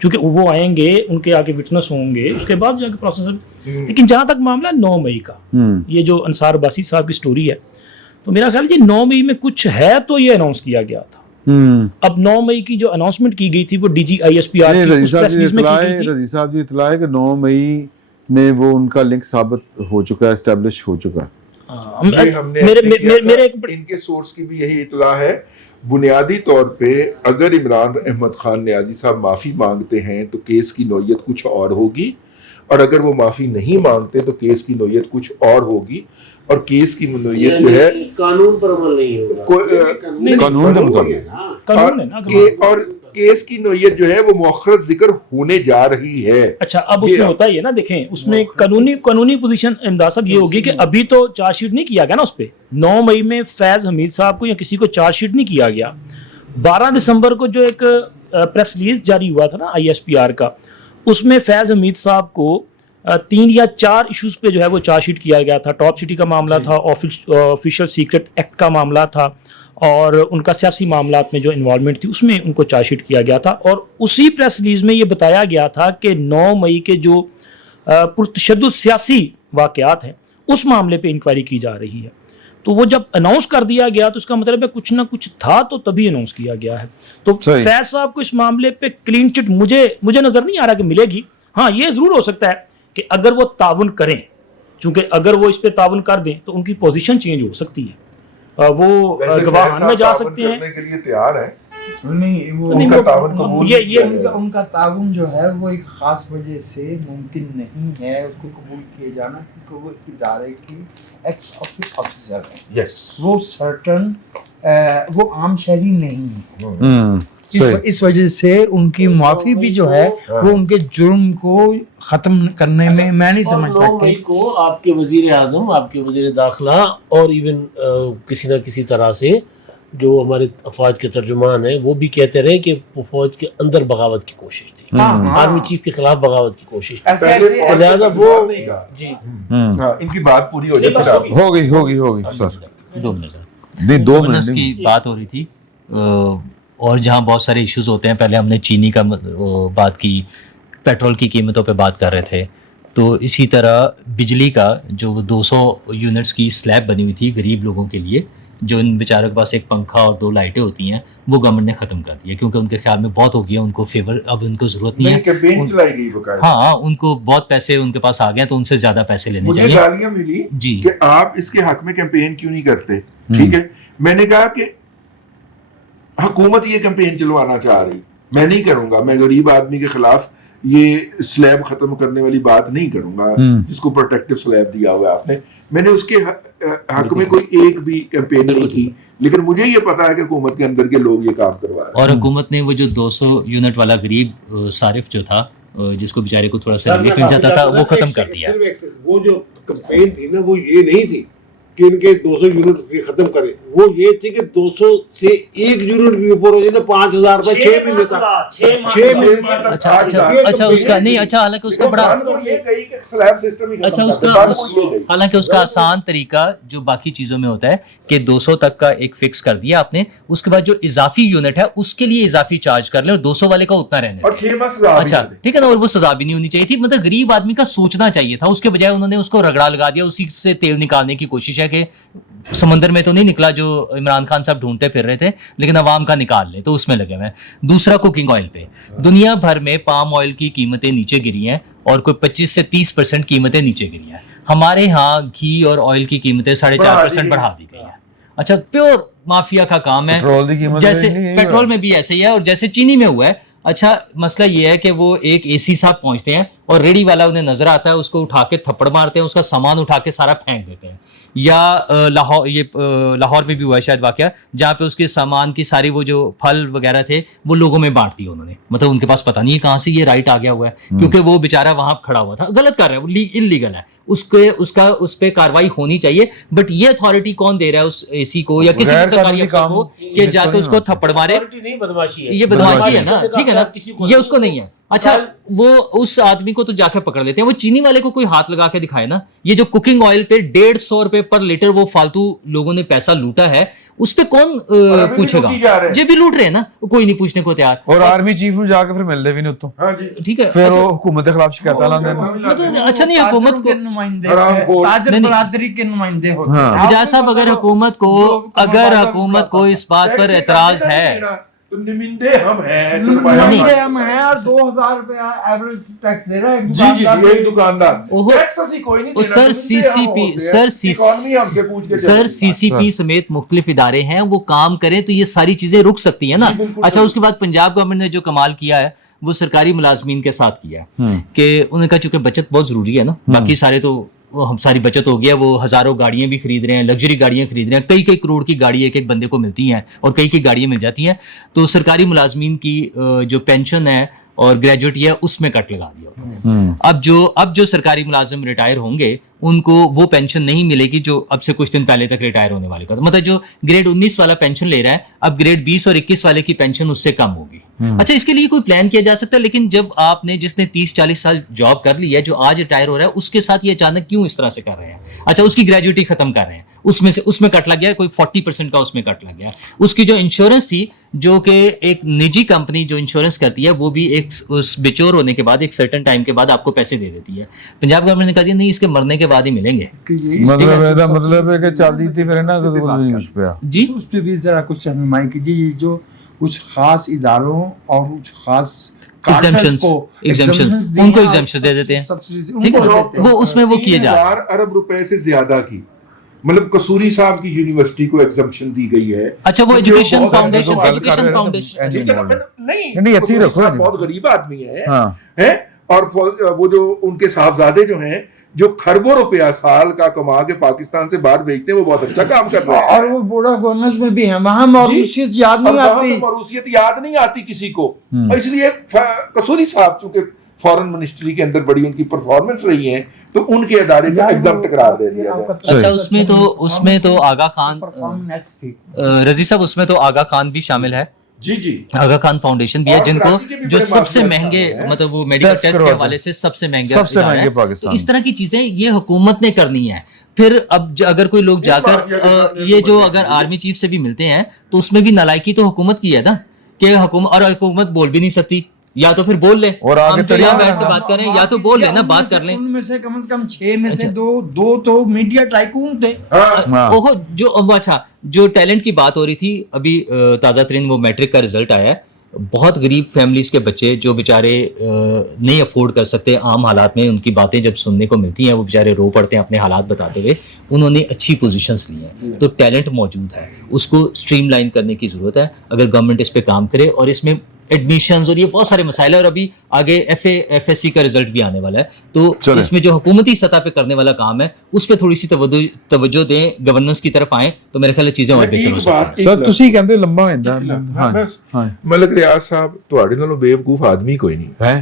چونکہ وہ آئیں گے, ان کے آگے وٹنس ہوں گے, اس کے بعد جا کے پروسیس. لیکن جہاں تک معاملہ 9 مئی کا, یہ جو انصار عباسی صاحب کی سٹوری ہے, تو میرا خیال ہے 9 مئی میں کچھ ہے تو یہ اناؤنس کیا گیا تھا. اب 9 مئی کی جو اناؤنسمنٹ کی گئی تھی وہ D G I S P R کی اس پریس ریلیز میں کی گئی تھی. رضی صاحب جی اطلاع ہے کہ 9 مئی میں وہ ان کا لنک ثابت ہو چکا ہے, اسٹیبلش ہو چکا ہے. ان کے سورس کی بھی یہی اطلاع ہے. بنیادی طور پہ اگر عمران احمد خان نیازی صاحب معافی مانگتے ہیں تو کیس کی نوعیت کچھ اور ہوگی, اور اگر وہ معافی نہیں مانگتے تو کیس کی نوعیت کچھ اور ہوگی, اور کیس کی نوعیت جو ہے قانون پر عمل نہیں ہوگا. اور کیس کی نوعیت جو ہے وہ مؤخر ذکر ہونے جا رہی ہے. اچھا اب اس میں ہوتا ہے نا, دیکھیں اس میں قانونی پوزیشن امداد صاحب یہ ہوگی کہ ابھی تو چارج شیٹ نہیں کیا گیا نا اس پہ. 9 مئی میں فیض حمید صاحب کو یا کسی کو چارج شیٹ نہیں کیا گیا. 12 دسمبر کو جو ایک پریس ریلیز جاری ہوا تھا نا آئی ایس پی آر کا, اس میں فیض حمید صاحب کو 3 یا 4 ایشوز پہ جو ہے وہ چارج شیٹ کیا گیا تھا. ٹاپ سٹی کا معاملہ تھا, آفیشیل سیکرٹ ایکٹ کا معاملہ تھا, اور ان کا سیاسی معاملات میں جو انوالومنٹ تھی اس میں ان کو چارج شیٹ کیا گیا تھا. اور اسی پریس ریلیز میں یہ بتایا گیا تھا کہ 9 مئی کے جو پرتشدد سیاسی واقعات ہیں اس معاملے پہ انکوائری کی جا رہی ہے. تو وہ جب اناؤنس کر دیا گیا تو اس کا مطلب ہے کچھ نہ کچھ تھا, تو تبھی اناؤنس کیا گیا ہے. تو فیض صاحب کو اس معاملے پہ کلین چٹ مجھے نظر نہیں آ رہا کہ ملے گی. ہاں یہ ضرور ہو سکتا ہے کہ اگر وہ تعاون کریں, چونکہ اگر وہ اس پہ تعاون کر دیں تو ان کی پوزیشن چینج ہو سکتی ہے, وہ گواہان میں جا سکتے ہیں. کے لیے تیار ہے نہیں, وہ ان کا تعاون جو ہے وہ ایک خاص وجہ سے ممکن نہیں ہے اس کو قبول کیے جانا, کیونکہ وہ ادارے کی ایکس آفیسر ہیں. وہ سرٹن وہ عام شہری نہیں ہے. اس وجہ سے ان کی معافی بھی جو ہے وہ ان کے جرم کو ختم کرنے میں میں نہیں سمجھتا کہ کو آپ کے وزیر اعظم, آپ کے وزیر داخلہ, اور ایون کسی نہ کسی طرح سے جو ہمارے افواج کے ترجمان ہیں وہ بھی کہتے رہے کہ وہ فوج کے اندر بغاوت کی کوشش تھی, آرمی چیف کے خلاف بغاوت کی کوشش تھی. لہٰذا وہ جی ان کی بات پوری ہو جائے. ہوگی سر 2 منٹ کی بات ہو رہی تھی. اور جہاں بہت سارے ایشوز ہوتے ہیں, پہلے ہم نے چینی کا بات کی, پیٹرول کی قیمتوں پہ بات کر رہے تھے, تو اسی طرح بجلی کا جو 200 یونٹس کی سلیب بنی ہوئی تھی غریب لوگوں کے لیے, جو ان بیچاروں کے پاس ایک پنکھا اور 2 لائٹیں ہوتی ہیں, وہ گورنمنٹ نے ختم کر دیا کیونکہ ان کے خیال میں بہت ہو گیا, ان کو فیور اب ان کو ضرورت نہیں ہے. ہاں ان کو بہت پیسے ان کے پاس آ گئے تو ان سے زیادہ پیسے لینے چاہیے. مجھے گالیاں ملی جی کہ آپ اس کے حق میں کیمپین کیوں نہیں کرتے. ٹھیک ہے, میں نے کہا کہ حکومت یہ کیمپین چلوانا چاہ رہی, میں نہیں کروں گا. میں غریب آدمی کے خلاف یہ سلیب ختم کرنے والی بات نہیں کروں گا جس کو پروٹیکٹیو سلیب دیا ہوا ہے آپ نے. मैंने उसके हक में कोई एक भी कैंपेन नहीं की, लेकिन मुझे ये पता है कि हुकूमत के अंदर के लोग ये काम करवा रहे हैं। और हुकूमत ने वो जो 200 यूनिट वाला गरीब सारिफ जो था, जिसको बेचारे को थोड़ा सा रिलीफ मिल जाता था, वो खत्म कर दिया। वो जो कैंपेन थी ना, वो ये नहीं थी कि इनके 200 यूनिट खत्म करें, वो ये थी कि 200 से 1 यूनिट भी ऊपर हो जाए तो 5,000 रुपए 6 महीने तक, 6 महीने तक। अच्छा उसका नहीं, अच्छा हालांकि उसका बड़ा, अच्छा उसका हालांकि उसका आसान तरीका जो बाकी चीजों में होता है कि 200 तक का एक फिक्स कर दिया आपने, उसके बाद जो इजाफी यूनिट है उसके लिए इजाफी चार्ज कर ले और 200 वाले का उतना रहने दें। अच्छा ठीक है ना, और वो सजा भी नहीं होनी चाहिए थी। मतलब गरीब आदमी का सोचना चाहिए था, उसके बजाय उन्होंने उसको रगड़ा लगा दिया, उसी से तेल निकालने की कोशिश है कि समंदर में तो नहीं निकला जो इमरान खान साहब ढूंढते फिर रहे थे, लेकिन अवाम का निकाल ले, तो उसमें लगे हुए हैं। दूसरा कुकिंग ऑयल पे दुनिया भर में पाम ऑयल की कीमतें नीचे गिरी हैं और कोई 25 से 30% कीमतें नीचे गिरी हैं। हमारे यहाँ घी और ऑयल की कीमतें 4.5% बढ़ा दी गई है। अच्छा प्योर माफिया का काम है। पेट्रोल की कीमत जैसे नहीं है, पेट्रोल में भी ऐसे ही है और जैसे चीनी में हुआ है। अच्छा मसला ये है कि वो एक एसी साहब पहुंचते हैं और रेडी वाला उन्हें नजर आता है, उसको उठा के थप्पड़ मारते हैं, उसका सामान उठा के सारा फेंक देते हैं। या लाहौर में भी हुआ है शायद वाकया, जहाँ पे उसके सामान की सारी वो जो फल वगैरह थे वो लोगों में बांट दिए उन्होंने। मतलब उनके पास पता नहीं है कहाँ से ये राइट आ गया हुआ है, क्योंकि वो बेचारा वहां खड़ा हुआ था। गलत कर रहा है वो, इलीगल है, उस पे कार्रवाई होनी चाहिए। बट ये अथॉरिटी कौन दे रहा है उस एसी को या किसी भी सरकारी अफसर को कि जाके उसको थप्पड़ मारे? नहीं, बदमाशी है, ये बदमाशी है ना, ठीक है ना, ये उसको नहीं है। अच्छा वो उस आदमी को तो जाके पकड़ लेते हैं, वो चीनी वाले को कोई हाथ लगा के दिखाए ना। ये जो कुकिंग ऑयल पे 150 रुपए पर लीटर वो फालतू लोगों ने पैसा लूटा है, उस पे कौन पूछेगा? जे भी लूट रहे हैं ना, कोई नहीं पूछने को तैयार। और आर्मी चीफ में जाके फिर मिलते भी नहीं उत्तों, ठीक है, फिर वो हुकूमत के खिलाफ शिकायत लाने। मतलब अच्छा नहीं, हुकूमत को नुमाइंदे, ताजर बरादरी के नुमाइंदे होते हैं। इजाज़ साहब अगर हुकूमत को इस बात पर एतराज है तो निमिंदे हम हैं, हम हैं और 2,000 रुपया एवरेज टैक्स दे रहा है एक दुकानदार। टैक्स ਅਸੀਂ कोई नहीं देना, सर सीसीपी समेत मुख्तलिफ इदारे हैं, वो काम करें तो ये सारी चीजें रुक सकती है ना। अच्छा उसके बाद पंजाब गवर्नमेंट ने जो कमाल किया है वो सरकारी मुलाजमीन के साथ किया है कि उन्होंने कहा चूंकि बचत बहुत जरूरी है ना, बाकी सारे तो हम सारी बचत हो गया, वो हजारों गाड़ियां भी खरीद रहे हैं, लग्जरी गाड़ियां खरीद रहे हैं, कई करोड़ की गाड़ी एक एक बंदे को मिलती हैं और कई गाड़ियां मिल जाती हैं। तो सरकारी मुलाजमीन की जो पेंशन है और ग्रेजुएटी है उसमें कट लगा दिया। अब जो सरकारी मुलाजिम रिटायर होंगे उनको वो पेंशन नहीं मिलेगी जो अब से कुछ दिन पहले तक रिटायर होने वाले का। तो मतलब जो ग्रेड 19 वाला पेंशन ले रहा है अब ग्रेड 20 और 21 वाले की पेंशन उससे कम होगी। अच्छा इसके लिए कोई प्लान किया जा सकता है, लेकिन जब आपने जिसने 30-40 साल जॉब कर ली है, जो आज रिटायर हो रहा है, उसके साथ ये अचानक क्यों इस तरह से कर रहे हैं? अच्छा उसकी ग्रेजुएटी खत्म कर रहे हैं, उसमें कट लग गया, कोई 40% का उसमें कट लग गया। उसकी जो इंश्योरेंस थी, जो कि एक निजी कंपनी जो इंश्योरेंस करती है, वो भी एक उस बिचौर होने के बाद एक सर्टेन टाइम के बाद आपको पैसे दे देती है। पंजाब गवर्नमेंट ने कहा नहीं, इसके मरने के बाद ही मिलेंगे। मतलब है कि चलती थी फिर ना कुछ पे जी, उस पे भी जरा कुछ रहनुमाई कीजिए। ये जो कुछ खास इदारों और कुछ खास एग्जाम्पशंस उनको एग्जाम्पशन दे देते हैं, ठीक है, वो उसमें वो किए जा रहे हैं। 3,000 अरब रुपए से ज्यादा की, मतलब कसूरी साहब की यूनिवर्सिटी को एग्जाम्पशन दी गई है। अच्छा वो एजुकेशन फाउंडेशन नहीं अच्छी रखो, बहुत गरीब आदमी है और वो जो उनके साहबजादे जो हैं जो खरबों रुपया साल का कमा के पाकिस्तान से बाहर भेजते हैं, वो बहुत अच्छा काम कर रहे हैं। और वो बूढ़ा गवर्नेंस में भी है, वहां मौरूसियत याद नहीं आती, मौरूसियत याद नहीं आती किसी को। इसलिए कसूरी साहब चूंकि फॉरेन मिनिस्ट्री के अंदर बड़ी उनकी परफॉर्मेंस रही है, तो उनके अदारे को एग्जम्प्ट करार दे दिया गया। अच्छा उसमें तो आगा खान, रजी साहब उसमें तो आगा खान भी शामिल है। जी आगा खान फाउंडेशन भी है, जिनको जो सबसे महंगे, मतलब वो मेडिकल टेस्ट के हवाले से सबसे महंगे पाकिस्तान। तो इस तरह की चीजें ये हुकूमत ने करनी है। फिर अब अगर कोई लोग जाकर ये जो अगर आर्मी चीफ से भी मिलते हैं तो उसमें भी नालायकी तो हुकूमत की है ना, कि हुकूमत बोल भी नहीं सकती, या तो फिर बोल ले और आगे तो यहाँ बैठ के बात करें, या तो बोल लेना बात कर लें। उनमें से कम 6 में से दो तो मीडिया टाइकून थे। ओहो जो टैलेंट की बात हो रही थी अभी, ताज़ा तरीन वो मैट्रिक का रिजल्ट आया है। बहुत गरीब फैमिलीज के बच्चे जो बेचारे नहीं अफोर्ड कर सकते, आम हालात में उनकी बातें जब सुनने को मिलती हैं वो बेचारे रो पड़ते हैं अपने हालात बताते हुए। उन्होंने अच्छी पोजीशंस ली हैं, तो टैलेंट मौजूद है, उसको स्ट्रीमलाइन करने की ज़रूरत है। अगर गवर्नमेंट इस पे काम करे और इसमें एडमिशंस और ये बहुत सारे मसाइल है, और अभी आगे FSC का रिजल्ट भी आने वाला है, तो चलें। इसमें जो हुकूमती सतह पे करने वाला काम है उस पर थोड़ी सी तवज्जो दें, गवर्नेंस की तरफ आएं, तो मेरे ख्याल चीजें और बेहतर हो सकती हैं। सर ਤੁਸੀਂ ਕਹਿੰਦੇ ਲੰਬਾ ਹੁੰਦਾ ਹਾਂ ਬਸ ਮਲਕ ਰਿਆਜ਼ ਸਾਹਿਬ ਤੁਹਾਡੇ ਨਾਲੋਂ ਬੇਵਕੂਫ ਆਦਮੀ ਕੋਈ ਨਹੀਂ ਹੈ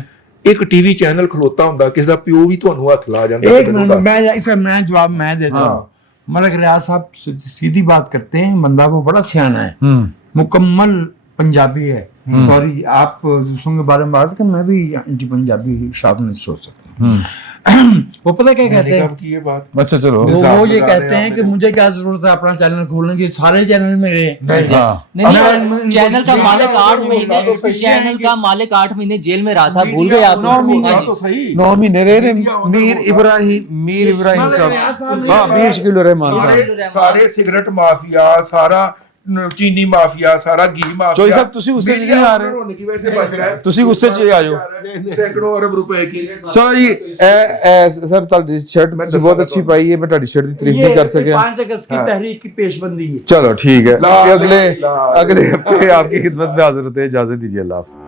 ਇੱਕ ਟੀਵੀ ਚੈਨਲ ਖਲੋਤਾ ਹੁੰਦਾ ਕਿਸੇ ਦਾ ਪਿਓ ਵੀ ਤੁਹਾਨੂੰ ਹੱਥ ਲਾ ਜਾਂਦਾ एक ਕਿ ਤੈਨੂੰ मिनट, ਦੱਸ। मैं इसका मैं जवाब मैं देता हूँ। मलक रियाज साहब सीधी बात करते हैं, बंदा वो बड़ा सियाना है, मुकम्मल पंजाबी है। सॉरी, आप दूसरों के बारे में बात कर, मैं भी एंटी पंजाबी शायद नहीं सोच सकता। वो पता क्या कहते हैं, कब की ये बात? अच्छा चलो वो ये कहते हैं कि मुझे क्या जरूरत है अपना चैनल खोलने की, सारे चैनल मेरे हैं। नहीं, चैनल का मालिक 8 महीने चैनल का मालिक 8 महीने जेल में रहा था, भूल गए आप? 9 महीने तो सही 9 महीने रहे ने मीर इब्राहिम साहब, हाँ मीर शकील रहमान साहब। सारे सिगरेट माफिया, सारा चीनी माफिया, सारा घी माफिया। चोई साहब ਤੁਸੀਂ ਗੁੱਸੇ 'ਚ ਨਹੀਂ ਆ ਰਹੇ, होने की वजह से बच रहा है। ਤੁਸੀਂ ਗੁੱਸੇ 'ਚ ਆ ਜਾਓ। सैकड़ों अरब रुपए की। ਚਲੋ ਜੀ ਸਰ ਤੁਹਾਡੀ ਸ਼ਰਟ ਤੁਸੀਂ ਬਹੁਤ ਅੱਛੀ ਪਾਈ ਹੈ, ਮੈਂ ਤੁਹਾਡੀ ਸ਼ਰਟ ਦੀ ਤਾਰੀਫ ਨਹੀਂ ਕਰ ਸਕਿਆ। 5 अगस्त की तहरीक की पेशबंदी है। चलो ठीक है, अगले हफ्ते आपकी खिदमत में हाजिर होते हैं, इजाजत दीजिए, अल्लाह हाफ़िज़।